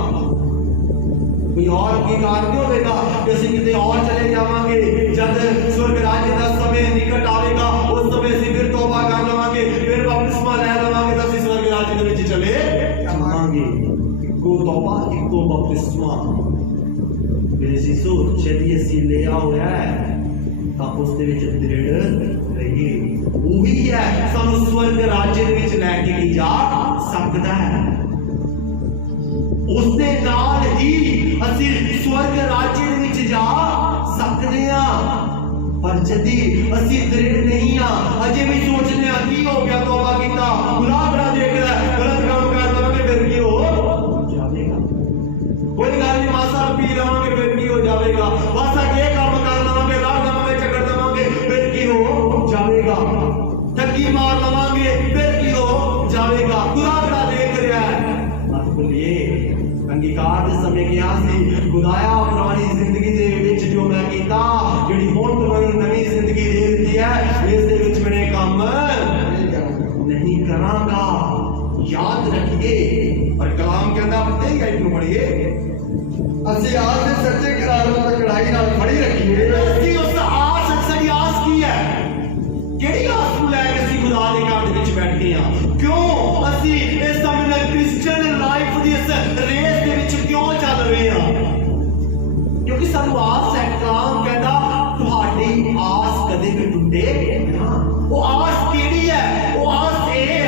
कोई और अंगीकार नहीं होवेगा कि असीं किते और चले जावांगे। जब स्वर्ग राज्य का समय निकट आवेगा उस समय असीं फिर तौबा कर लवांगे, फिर बपतिस्मा ले लवांगे, तो असीं स्वर्ग राज्य दे विच चले जावांगे। इक्को तौबा इक्को बपतिस्मा मेरे सीसो यदि असीं लिया होया है तां उस दे विच दृढ़ रहिए। वही है सानूं स्वर्ग राज्य दे विच लैके जा सकदा है। उसके नाल ही असीं स्वर्ग राज्य दे विच जा सकदे हां। पर यदि असीं दृढ़ नहीं हां, अजे भी सोचने हां की हो गया, तौबा कीता, खुदा बड़ा देखदा है, गलत काम कर लवांगे फिर की हो जावेगा। कोई गल नहीं, मासा पी लवांगे फिर की हो जावेगा, मासा ये काम कर लवांगे, लड़ लवांगे, झगड़ लवांगे फिर की हो जावेगा, ठगी मार लवांगे फिर की हो जावेगा। खुदा बड़ा देख रहा है। मत भूलिए अंगीकार दे समय किया सी, खुदाया पुरानी जिंदगी दे विच जो मैं कीता, जेड़ी हुण तुम्हारी नवी जिंदगी दे दित्ती है, इस दे विच मैंने काम नहीं करांगा। याद रखिए। और कलाम कहंदा पते ही गाइड नूं पढ़िए, ਅਸੀਂ ਆਸ ਦੇ ਸੱਚੇ ਖਿਲਾਫ ਨੂੰ ਕੜਾਈ ਨਾਲ ਫੜੀ ਰੱਖੀਏ। ਅਸੀਂ ਉਸ ਆਸ ਸਾਡੀ ਆਸ ਕੀ ਹੈ? ਕਿਹੜੀ ਆਸ ਨੂੰ ਲੈ ਕੇ ਅਸੀਂ ਖੁਦਾ ਦੇ ਘਰ ਦੇ ਵਿੱਚ ਬੈਠੇ ਹਾਂ? ਕਿਉਂ ਅਸੀਂ ਇਸ ਸਮੇਂ ਕ੍ਰਿਸਚੀਅਨ ਲਾਈਫ ਦੀ ਇਸ ਰੇਸ ਦੇ ਵਿੱਚ ਕਿਉਂ ਚੱਲ ਰਹੇ ਹਾਂ? ਕਿਉਂਕਿ ਸਾਨੂੰ ਆਸ ਹੈ। ਕਲਾਮ ਕਹਿੰਦਾ ਤੁਹਾਡੀ ਆਸ ਕਦੇ ਵੀ ਟੁੱਟੇ ਨਾ। ਉਹ ਆਸ ਕਿਹੜੀ ਹੈ? ਉਹ ਆਸ ਇਹ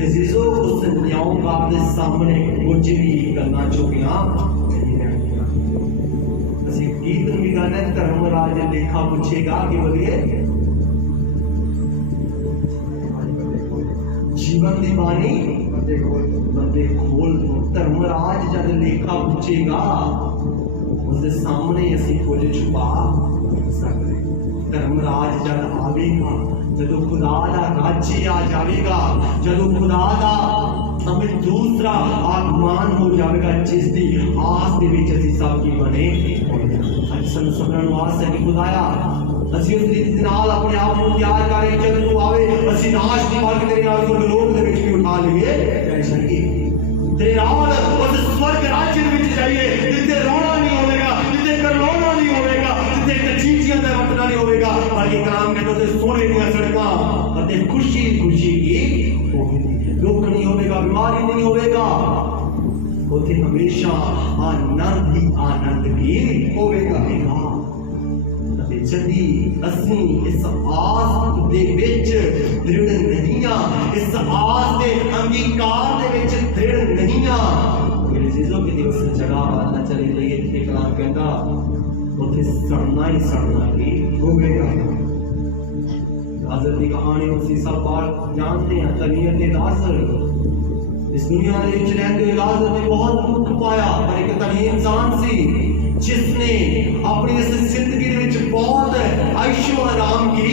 मेरे अजीजों उस न्यायकार के सामने कुछ भी करना चुकियां नहीं रहनियां। ਅਸੀਂ ਕੀਰਤਨ ਵੀ ਗਾਣਾ ਧਰਮਰਾਜ ਲੇਖਾ ਪੁੱਛੇਗਾ ਕਿ ਬੋਲੀਏ ਜੀਵਨ ਦੀ ਬਾਣੀ ਬੰਦੇ ਖੋਲ ਧਰਮਰਾਜ ਜਦ ਲੇਖਾ ਪੁੱਛੇਗਾ उसके सामने ਅਸੀਂ ਕੁਝ ਛੁਪਾ ਸਕਦੇ। ਧਰਮਰਾਜ ਜਦ ਆਵੇਗਾ, ਜਦੋਂ ਖੁਦਾ ਦਾ ਰਾਜ ਆ ਜਾਵੇਗਾ, ਜਦੋਂ ਖੁਦਾ ਦਾ हमें दूसरा आगमन हो जाएगा, जिसकी आस दे विच ਅਸੀਂ ਸਭ ਕੀ बने। ਅੱਜ ਸਾਨੂੰ ਸਭਨਾਂ ਨੂੰ ਆਸ ਹੈ ਕਿ ਖੁਦਾਇਆ ਅਸੀਂ ਉਸ ਰੀਤ ਦੇ ਨਾਲ ਆਪਣੇ ਆਪ ਨੂੰ ਤਿਆਰ ਕਰੇ, ਜਦ ਤੂੰ ਆਵੇ ਅਸੀਂ ਨਾਸ਼ ਦੀ ਮਾਰਗ ਤੇਰੇ ਨਾਲ ਸੁਰਗਲੋਕ ਦੇ ਵਿੱਚ ਵੀ ਉਠਾ ਲਈਏ। ਟੈਨਸ਼ਨ ਕੀ ਤੇਰੇ ਨਾਲ ਉਸ ਸਵਰਗ ਰਾਜ ਦੇ ਵਿੱਚ ਜਾਈਏ, ਜਿੱਥੇ ਰੋਣਾ ਨਹੀਂ ਹੋਵੇਗਾ, ਜਿੱਥੇ ਕਰਲਾਉਣਾ ਨਹੀਂ ਹੋਵੇਗਾ, ਜਿੱਥੇ ਕਚੀਚੀਆਂ ਦਾ ਵਟਣਾ ਨਹੀਂ ਹੋਵੇਗਾ, ਬਲਕਿ ਕਲਾਮ ਕਹਿੰਦਾ ਤੇ ਸੋਨੇ ਦੀਆਂ ਸੜਕਾਂ ਅਤੇ ਖੁਸ਼ੀ ਖੁਸ਼ੀ ਕੀ ਹੋਵੇਗੀ। दुख नहीं होगा, बीमारी नहीं होगा, उसे हमेशा आनंद ही आनंद की होगा। जदी असी इस आस दे विच दृढ़ नहीं आ, इस आस दे अंगीकार दे विच दृढ़ नहीं आ, मेरे चीजों की उस जगह वाला चले जाइए जिथे कलाम कहता उसे सड़ना ही सड़ना ही होगा। लाजर की कहानी उसी सब बार जानते हैं। तनीयत ने लाजर इस दुनिया में रहते हुए लाजर ने बहुत दुख पाया, पर एक तनी इंसान सी जिसने अपनी इस जिंदगी में बहुत ऐशो आराम की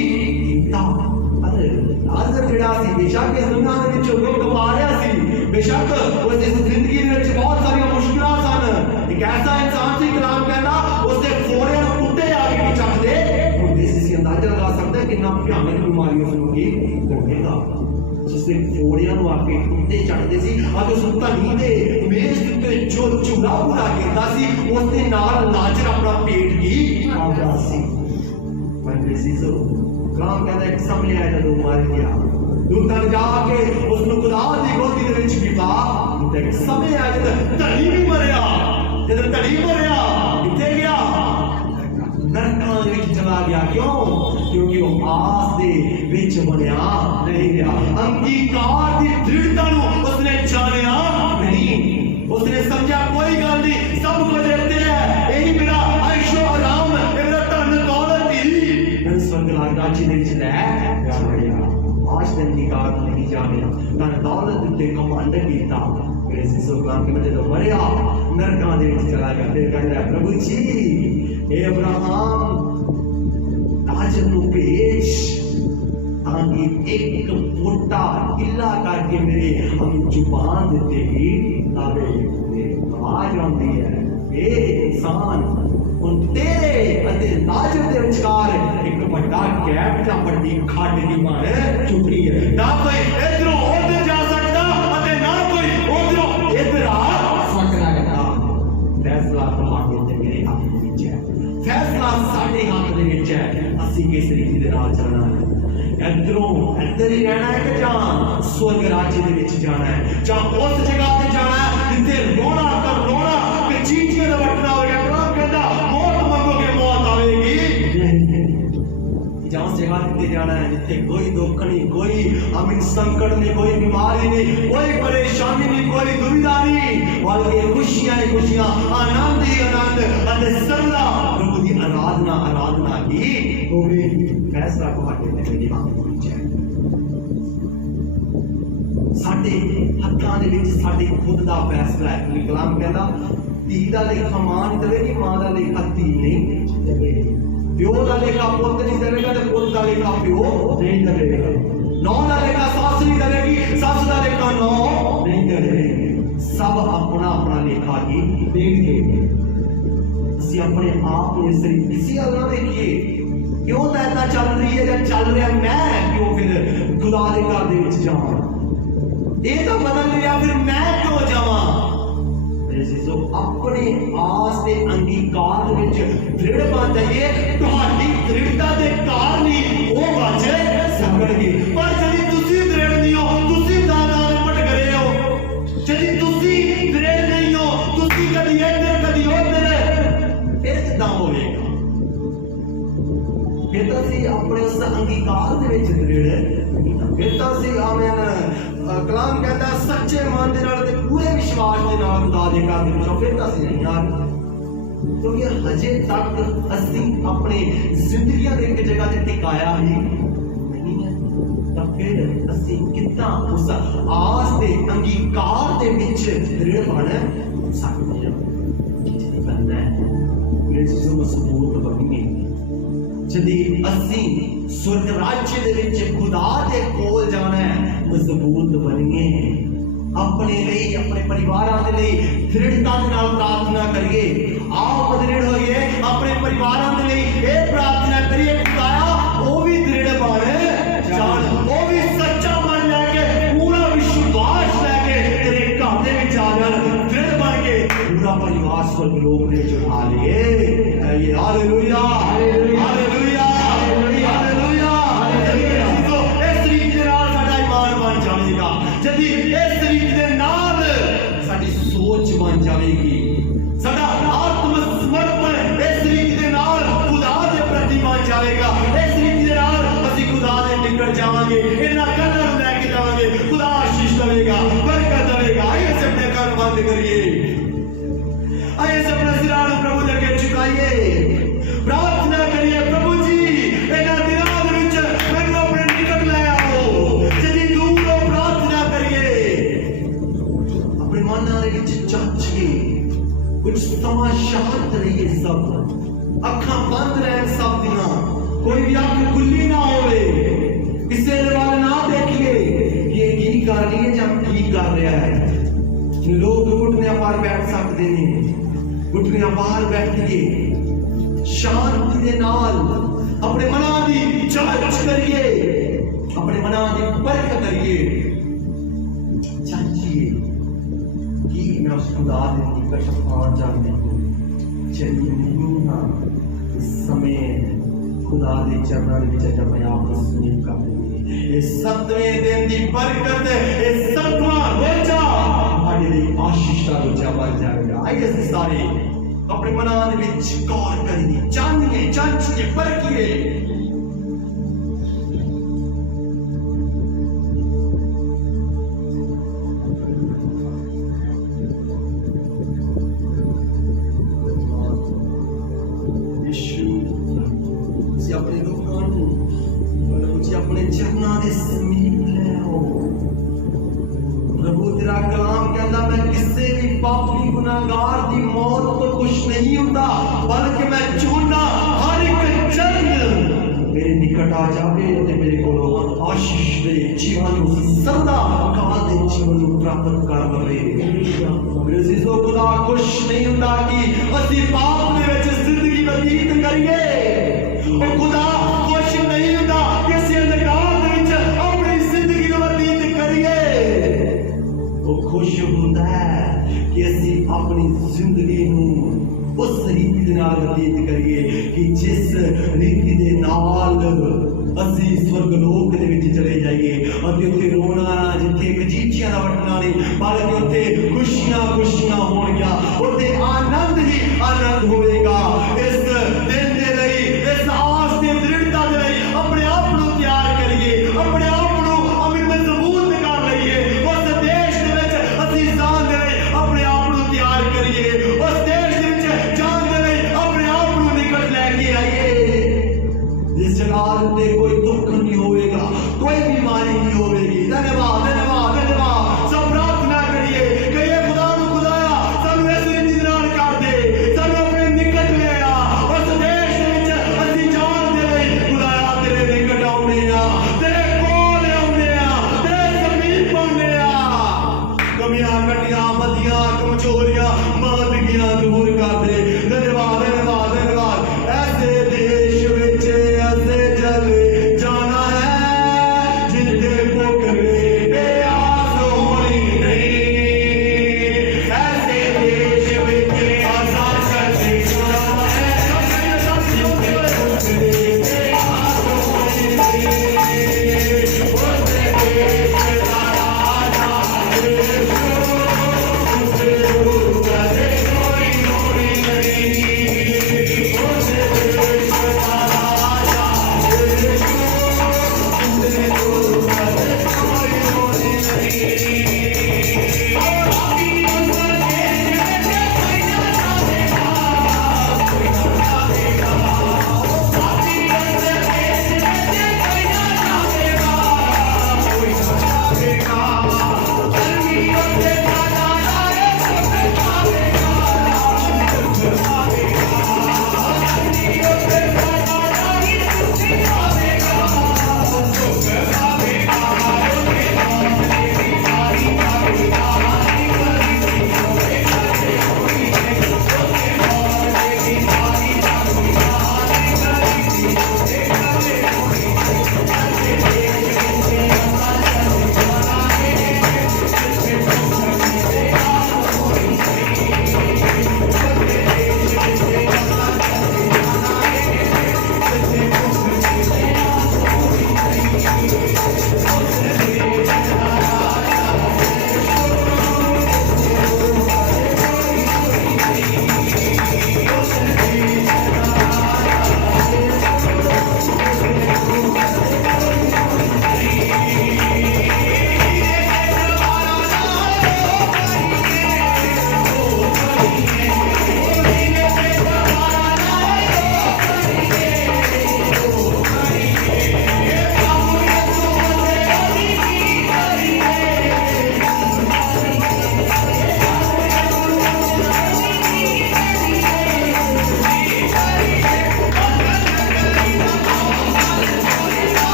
लाजर जिहड़ा सी बेशक इस दुनिया में दुख पा रहा सी, बेशक उस इस जिंदगी में बहुत सारी मुश्किलां सन। एक ऐसा इंसान सी कलाम कहना उसके फोड़े कुत्ते आगे चढ़ते अंदाजा लगा सकता है कि ना भयानक बीमारी उसकी होगा, जिससे फोड़िया आके कुत्ते चढ़ते सी। अज उस धनी दे मेज उत्ते जो चूड़ा पूरा गिरता सी उसके नाल लाजर अपना पेट की आंदा सी। पर प्रीसीजो कलाम कहता है समय आया जब मर गया, दूतां जाके उसनु खुदा दी गोदी दे विच बिठा ते समय आया जब धनी भी मरिया, जब धनी मरिया किथे गया नरकां दे विच चला गया। क्यों? क्योंकि वो आस दे विच बनिया नहीं गया, अंगीकार दी दृढ़ता नूं उसने जानिया नहीं, उसने समझा कोई गल नहीं सब कुछ रहते है, यही मेरा ऐशो आराम है, मेरा धन दौलत ही मैं स्वर्ग राज्य दे विच ले जावड़िया। आज दिन अंगीकार नहीं जानिया, धन दौलत ते घमंड कीता। मेरे सिसो कलाम के मजे तो मरिया नरकां दे विच चला गया। फिर कहता प्रभु जी हे अब्राहम लाजर नूं भेज ताकि एक मोटा किला करके मेरे हम जुबान देते ही लावे। आवाज आती है ए इंसान उन तेरे अते लाजर दे विचकार एक बड़ा गैप या बड़ी खड्ड की मार चुकी है, ना कोई इधरों उधर जा सकता अते ना कोई उधरों इधर आ सकता। फैसला तुम्हारे ते मेरे हाथ में है, फैसला साडे हाथ दे विच है, ਅਸੀਂ किस रीति दे नाल चलना है। इधरों इधर ही रहना है कि जां स्वर्ग राज्य दे विच जाना है, जां उस जगह ते जाना है जिथे रोना कर रोना ते चींटियां दा वटना होगा। कलाम कहता मौत मंगोगे मौत आवेगी नहीं, जां उस जगह ते जाना है जिथे कोई दुख नहीं, कोई अमीन संकट नहीं, कोई बीमारी नहीं, कोई परेशानी नहीं, कोई दुविधा नहीं, बल्कि खुशियां ही खुशियां, आनंद ही आनंद अते सरला प्रभु दी आराधना आराधना ही होगी। फैसला तुहाडे ते मेरे हाथ विच है, साडे हत्थां दे विच साडे खुद दा फैसला है। क्योंकि कलाम कहता धी दा लेखा मां नहीं देवेगी, मां दा लेखा धी नहीं देवेगी, प्यो दा लेखा पुत नहीं देवेगा ते पुत दा लेखा प्यो नहीं देवेगा, नौ दा लेखा सास नहीं देवेगी, सास दा लेखा नौ नहीं देवेगी। सब अपना अपना लेखा ही देंगे। ਅਸੀਂ अपने आप ਨੂੰ ਸਹੀ ਕਿਸੇ ਵੱਲ ਨਾ ਦੇਖੀਏ क्यों ऐसा चल रही है या चल रहा मैं क्यों फिर खुदा के घर दे विच जावां, ये तो बदल लिया फिर मैं क्यों जावां। मेरे चीजों अपने आस के अंगीकार विच दृढ़ बन जाइए, तुहाडी दृढ़ता के कारण ही वो बच सकणगे। पर जदी तुसी दृढ़ नहीं हो, तुसी दादान भटक रहे हो, जदी तुसी दृढ़ नहीं हो, तुसी कदी इधर कदी उधर, फिर किदां होवेगा। फिर तो सी अपने उस अंगीकार दे विच दृढ़, फिर तो सी आमेन ਕਲਾਮ ਕਹਿੰਦਾ ਸੱਚੇ ਮਨ ਦੇ ਨਾਲ ਤੇ ਪੂਰੇ ਵਿਸ਼ਵਾਸ ਦੇ ਨਾਲ ਖੁਦਾ ਦੇ ਘਰ ਦੇ ਵਿੱਚੋਂ ਫਿਰ ਤਾਂ ਅਸੀਂ ਨਹੀਂ ਯਾਰ, ਕਿਉਂਕਿ ਹਜੇ ਤੱਕ ਅਸੀਂ ਆਪਣੀ ਜ਼ਿੰਦਗੀਆਂ ਦੇ ਇੱਕ ਜਗ੍ਹਾ ਤੇ ਟਿਕਾਇਆ ਹੀ ਨਹੀਂ ਹੈ, ਤਾਂ ਫਿਰ ਅਸੀਂ ਕਿੱਦਾਂ ਉਸ ਆਸ ਦੇ ਅੰਗੀਕਾਰ ਦੇ ਵਿੱਚ ਦ੍ਰਿੜ ਬਣ ਸਕਦੇ ਹਾਂ। ਜਿਹਦੀ ਗੱਲ ਹੈ ਮੇਰੇ ਜਿਸ ਨੂੰ ਸਬੂਤ ਬਣੀਏ ਜਦੀ ਅਸੀਂ स्वर्ग राज्य दे विच खुदा दे कोल जाना है, मजबूत बनिए अपने लिए अपने परिवार के लिए दृढ़ता के नाल प्रार्थना करिए। आओ दृढ़ होइए अपने परिवार के लिए ये प्रार्थना करिए खुदाया वो भी दृढ़ बने जान, वो भी सच्चा मन लेके पूरा विश्वास लेके तेरे घर दे विच आ जान, दृढ़ बन के पूरा परिवार स्वर्ग लोक ने चढ़ा लिए। Hallelujah hallelujah hallelujah. इस रीति नाल साडा ईमान बन जाएगा, जदी इस रीति दे नाल साडी सोच बन जाएगी, साडा आत्म समर्पण इस रीति दे नाल खुदा दे प्रति बन जाएगा। इस रीति दे नाल असीं खुदा दे निकट जावांगे, इन्हां गल्लां नूं लैके जावांगे, खुदा आशीष देगा, बरकत देगा। आइए से अपने घर बंद करिए, आइए से अपने सिरां नूं प्रभु दे अगे झुकाइए, प्रार्थना करिए प्रभु जी इन्हां दिनां दे विच मैनूं अपने निकट ले आओ, जदी दूर हो प्रार्थना करिए अपने मनां दे विच चाचिए कुछ समा शांत रहिए, सब अखां बंद रहन, सब दियां कोई भी अख खुली ना होवे, किसी दे वाल ना देखिए ये की कर रही है या की कर रहा है। लोग घुटने पार बैठ सकते हैं, घुटने पार बैठिए शांति दे नाल अपने मनां दी जांच करिए, अपने मनां दी परख करिए, जांचिए कि मैं उस खुदा दे निकट पहुंच जाने को चली नहीं हां। इस समय खुदा दे चरणों विच अपने आप को सुनील कर देंगे। इस 7वें दिन दी बरकत, इस 7वां रोजा हमारे लिए आशीष का रोजा बन जाएगा। आइए सारे अपने मनां दे विच गौर करिए, जानिए, जांचिए, परखिए। यीशु तुसीं अपने लोकां नूं प्रभु जी अपने चरनां दे समीप ले आओ। प्रभु तेरा कलाम कहता मैं किसी भी पापी गुनाहगार की मौत तो खुश नहीं होता, बल्कि मैं चाहना हर एक जन मेरे निकट आ जाए और मेरे को आशीष दे, जीवन सदा काल दे जीवन प्राप्त कर लवे। मेरे अजीजों खुदा खुश नहीं होता कि असी पाप दे विच जिंदगी व्यतीत करिए, और खुदा खुश नहीं होता कि असी अंधकार दे विच अपनी जिंदगी व्यतीत करिए। वो खुश होता है कि असी अपनी जिंदगी उस रीति दे नाल व्यतीत करिए कि जिस रीति दे नाल असी स्वर्ग लोक दे विच चले जाइए, और उत्थे रोना जिथे कजीचियां दा वटना नहीं, बल्कि उत्थे खुशियां खुशियां होणगियां, उत्थे आनंद ही आनंद होएगा। इस दिन दे लई, इस आस दे दृढ़ता दे लई अपने आप नूं तैयार करिए, अपने आप नूं अमित मजबूत कर लईए। उस देश दे विच असीं जान दे लई अपने आप नूं तैयार करिए, उस देश दे विच जान दे लई अपने आप नूं निकट लैके आइए जिस जगह ते कोई दुख नहीं होएगा, कोई बीमारी नहीं होएगी। धन्यवाद धन्यवाद धन्यवाद। सब प्रार्थना करिए, कहिए खुदा नूं खुदाया सानू इस रीति नाल कर दे, सानू अपने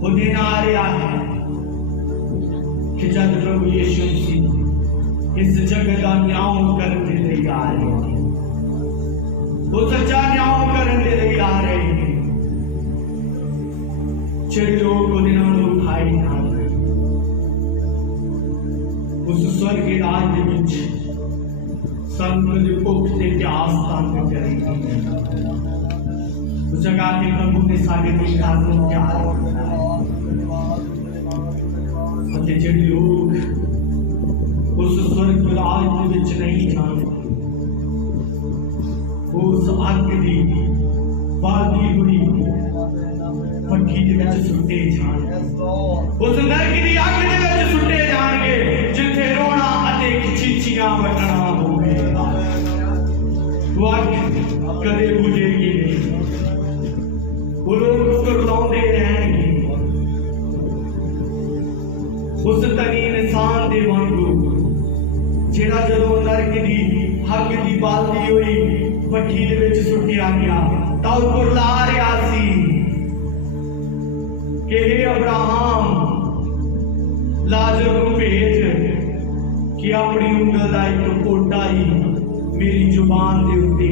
वो दिन आ रहा है कि जब प्रभु यीशु मसीह इस जगत का न्याय करने लिए आ रहे हैं, वो सच्चा न्याय करने लिए आ रहे हैं। ਜਿਹੜੇ ਲੋਕ ਉਹਦੇ ਨਾਲ ਉਠਾਈ ਨਾਲ ਉਸ ਸਵਰਗੀ ਰਾਜ ਦੇ ਵਿੱਚ ਸੰਤ ਦੇ ਭੁੱਖ ਤੇ ਪਿਆਸ ਤਾਂ ਕਰੇਗੀ। ਉਸ ਜਗ੍ਹਾ ਤੇ ਪ੍ਰਭੂ ਨੇ ਸਾਡੇ ਲਈ ਘਰ ਨੂੰ ਤਿਆਰ ਕੀਤਾ ਹੈ ਅਤੇ ਜਿਹੜੇ ਲੋਕ ਉਸ ਸਵਰਗ ਰਾਜ ਦੇ ਵਿੱਚ ਨਹੀਂ ਜਾਣਦੇ, ਉਸ ਅੱਗ ਦੀ ਬਾਲਦੀ ਹੋਈ ਭੱਠੀ ਦੇ ਵਿੱਚ ਸੁੱਟੇ ਜਾਣਗੇ, ਉਸ ਨਰਕ ਦੀ ਅੱਗ ਦੇ ਵਿੱਚ ਸੁੱਟੇ ਜਾਣਗੇ ਜਿੱਥੇ ਰੋਣਾ ਅਤੇ ਚੀਚੀਆਂ ਵੱਟਣਾ ਹੋਵੇਗਾ। ਉਹ ਅੱਗ ਕਦੇ ਬੁਝੇਗੀ ਨਹੀਂ, ਉਹ ਲੋਕ ਕੁਰਲਾਉਂਦੇ ਰਹਿਣਗੇ ਉਸ ਤਨੀ ਇਨਸਾਨ ਦੇ ਵਾਂਗੂ ਜਿਹੜਾ ਜਦੋਂ ਨਰਕ ਦੀ ਅੱਗ ਦੀ ਬਾਲਦੀ ਹੋਈ ਭੱਠੀ ਦੇ ਵਿੱਚ ਸੁੱਟਿਆ ਗਿਆ ਤਾਂ ਉਹ ਕੁਰਲਾ ਰਿਹਾ ਸੀ कि हे अब्राहम लाजर को भेज कि अपनी उंगल का एक पोटा ही मेरी जुबान के उत्ते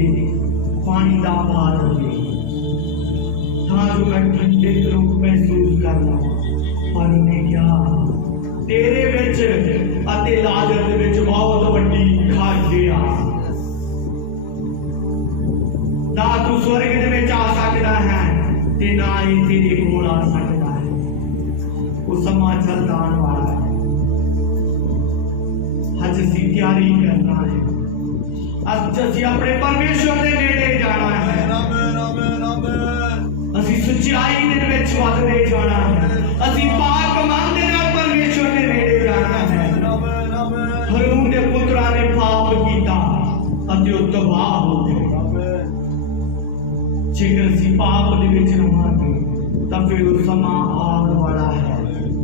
पानी का पा दे तां जो मैं ठंडे रूप महसूस कर लवां। पर उन्हें क्या तेरे विच अते लाजर दे विच बहुत वड्डी खाई आ, ना तू स्वर्ग दे विच आ सकदा है ते ना ही तेरे कोल आ सकदा। वो समा चलता आने वाला है, अज असी तैयारी करना है, अज असी अपने परमेश्वर के नेड़े जाना है, असी सच्चाई दे विच वधदे जाना है, असी पाक मन दे नाल परमेश्वर के नेड़े जाना है। हरून दे पुत्रा ने पाप कीता अते ओ तबाह हो गए। जेकर असी पाप दे विच रहांगे तां फिर वो समा आउण वाला है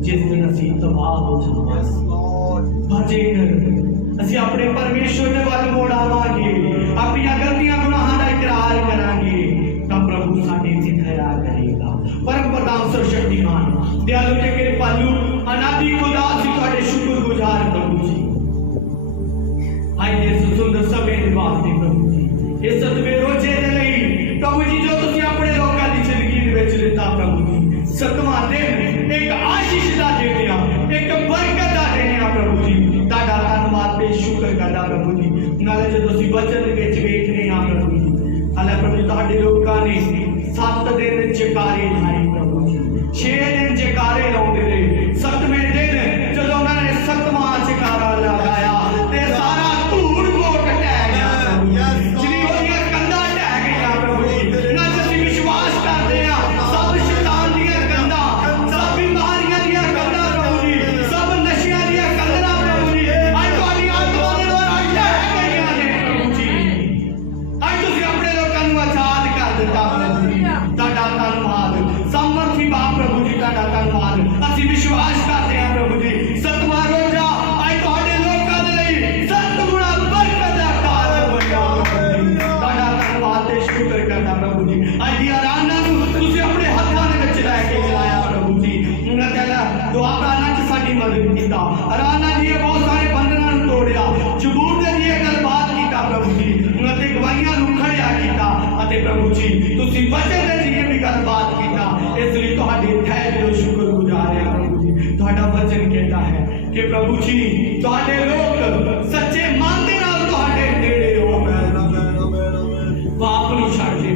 जिस दिन असी तबाह हो जाएंगे। जेकर असी अपने परमेश्वर के वल मोड़ आवांगे, अपनी गलतियां गुनाहां दा इकरार करांगे तां प्रभु साडे ते दया करेगा। परम प्रधान सर्वशक्तिमान दयालु ते कृपालु अनादि खुदा असी तुहाडे शुक्रगुजार प्रभु जी, आज इस सुंदर समय दे वास्ते प्रभु जी, इस सतवें रोजे दे लई प्रभु जी जो तुसीं अपने लोकां दी जिंदगी दे विच दित्ता प्रभु जी, सतवां दिन एक आशीष दा देने आ, एक बरकत दा देने आ प्रभु जी। ताड़ा धन्यवाद ते शुक्र करदा प्रभु जी। नाले जदों असीं वचन विच वेखने आ प्रभु जी, हाले प्रभु तुहाडे लोकां ने 7 दिन जयकारे लाए प्रभु जी, 6 दिन जयकारे लाउंदे रहे, 7वें दिन जदों उन्हां ने 7वां जयकारा लगाया ते सारा धूड़ कोट ढह गया प्रभु जी, जिहड़ी ओदियां कंधां ढह गईयां प्रभु जी। ना असीं विश्वास करदे आ सब शैतान दीयां कंधां, सब बीमारियां दीयां साडी मदद कीता आराधना जी बहुत सारे बंधनां नूं तोड़िया जबूर दे लिए गलबात कीता प्रभु जी अते गवाहियां नूं खड़िया कीता अते प्रभु जी तुसीं वचन दे लिए भी गलबात कीता इसलिए तुहाडे तहे दिलों शुक्रगुजार है प्रभु जी तुहाडा वचन कहता है कि प्रभु जी तुहाडे लोग सच्चे मन दे नाल तुहाडे नेड़े हो पाप नूं छड्डदे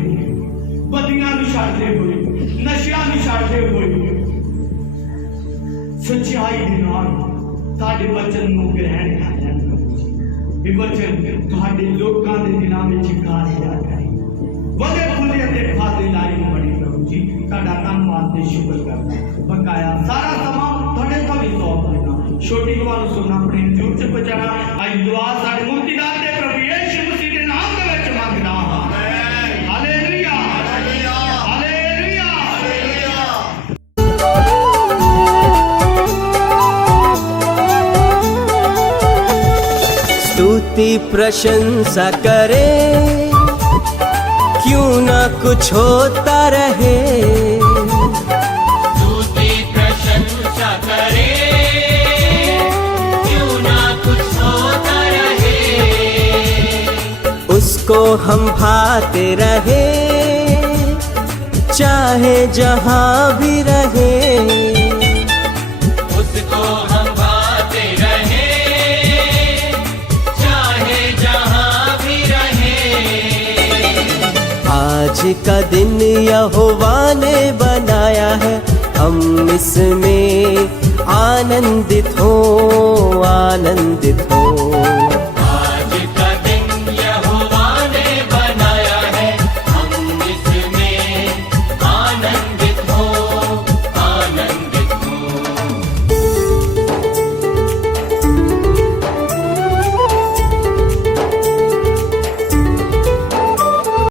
बदियां नूं छड्डदे होए नशियां नूं छड्डदे होए सच्चाई दे नाल तुहाडे वचन नूं ग्रहण कर लैण प्रभु जी ये वचन तुहाडे लोकां दे दिलां विच गालिया करे वधे फुले अते फादे लाई बड़ी प्रभु जी तुहाडा धन्नवाद ते शुक्र करदा बकाया सारा समा तुहाडे कोल सौंप देना छोटी दुआ नूं सुनना अपने हजूर च पहुंचाना अज दुआ साडे मुक्तिदाता ते प्रभु यीशु मसीह दे नाम दे विच मंगदा हां हालेलुया हालेलुया स्तुति प्रशंसा करे क्यों ना कुछ होता रहे स्तुति प्रशंसा करे क्यों ना कुछ होता रहे उसको हम भाते रहे चाहे जहां भी रहे उसको हम भाते रहे चाहे जहां भी रहे आज का दिन यहोवा ने बनाया है हम इसमें आनंदित हो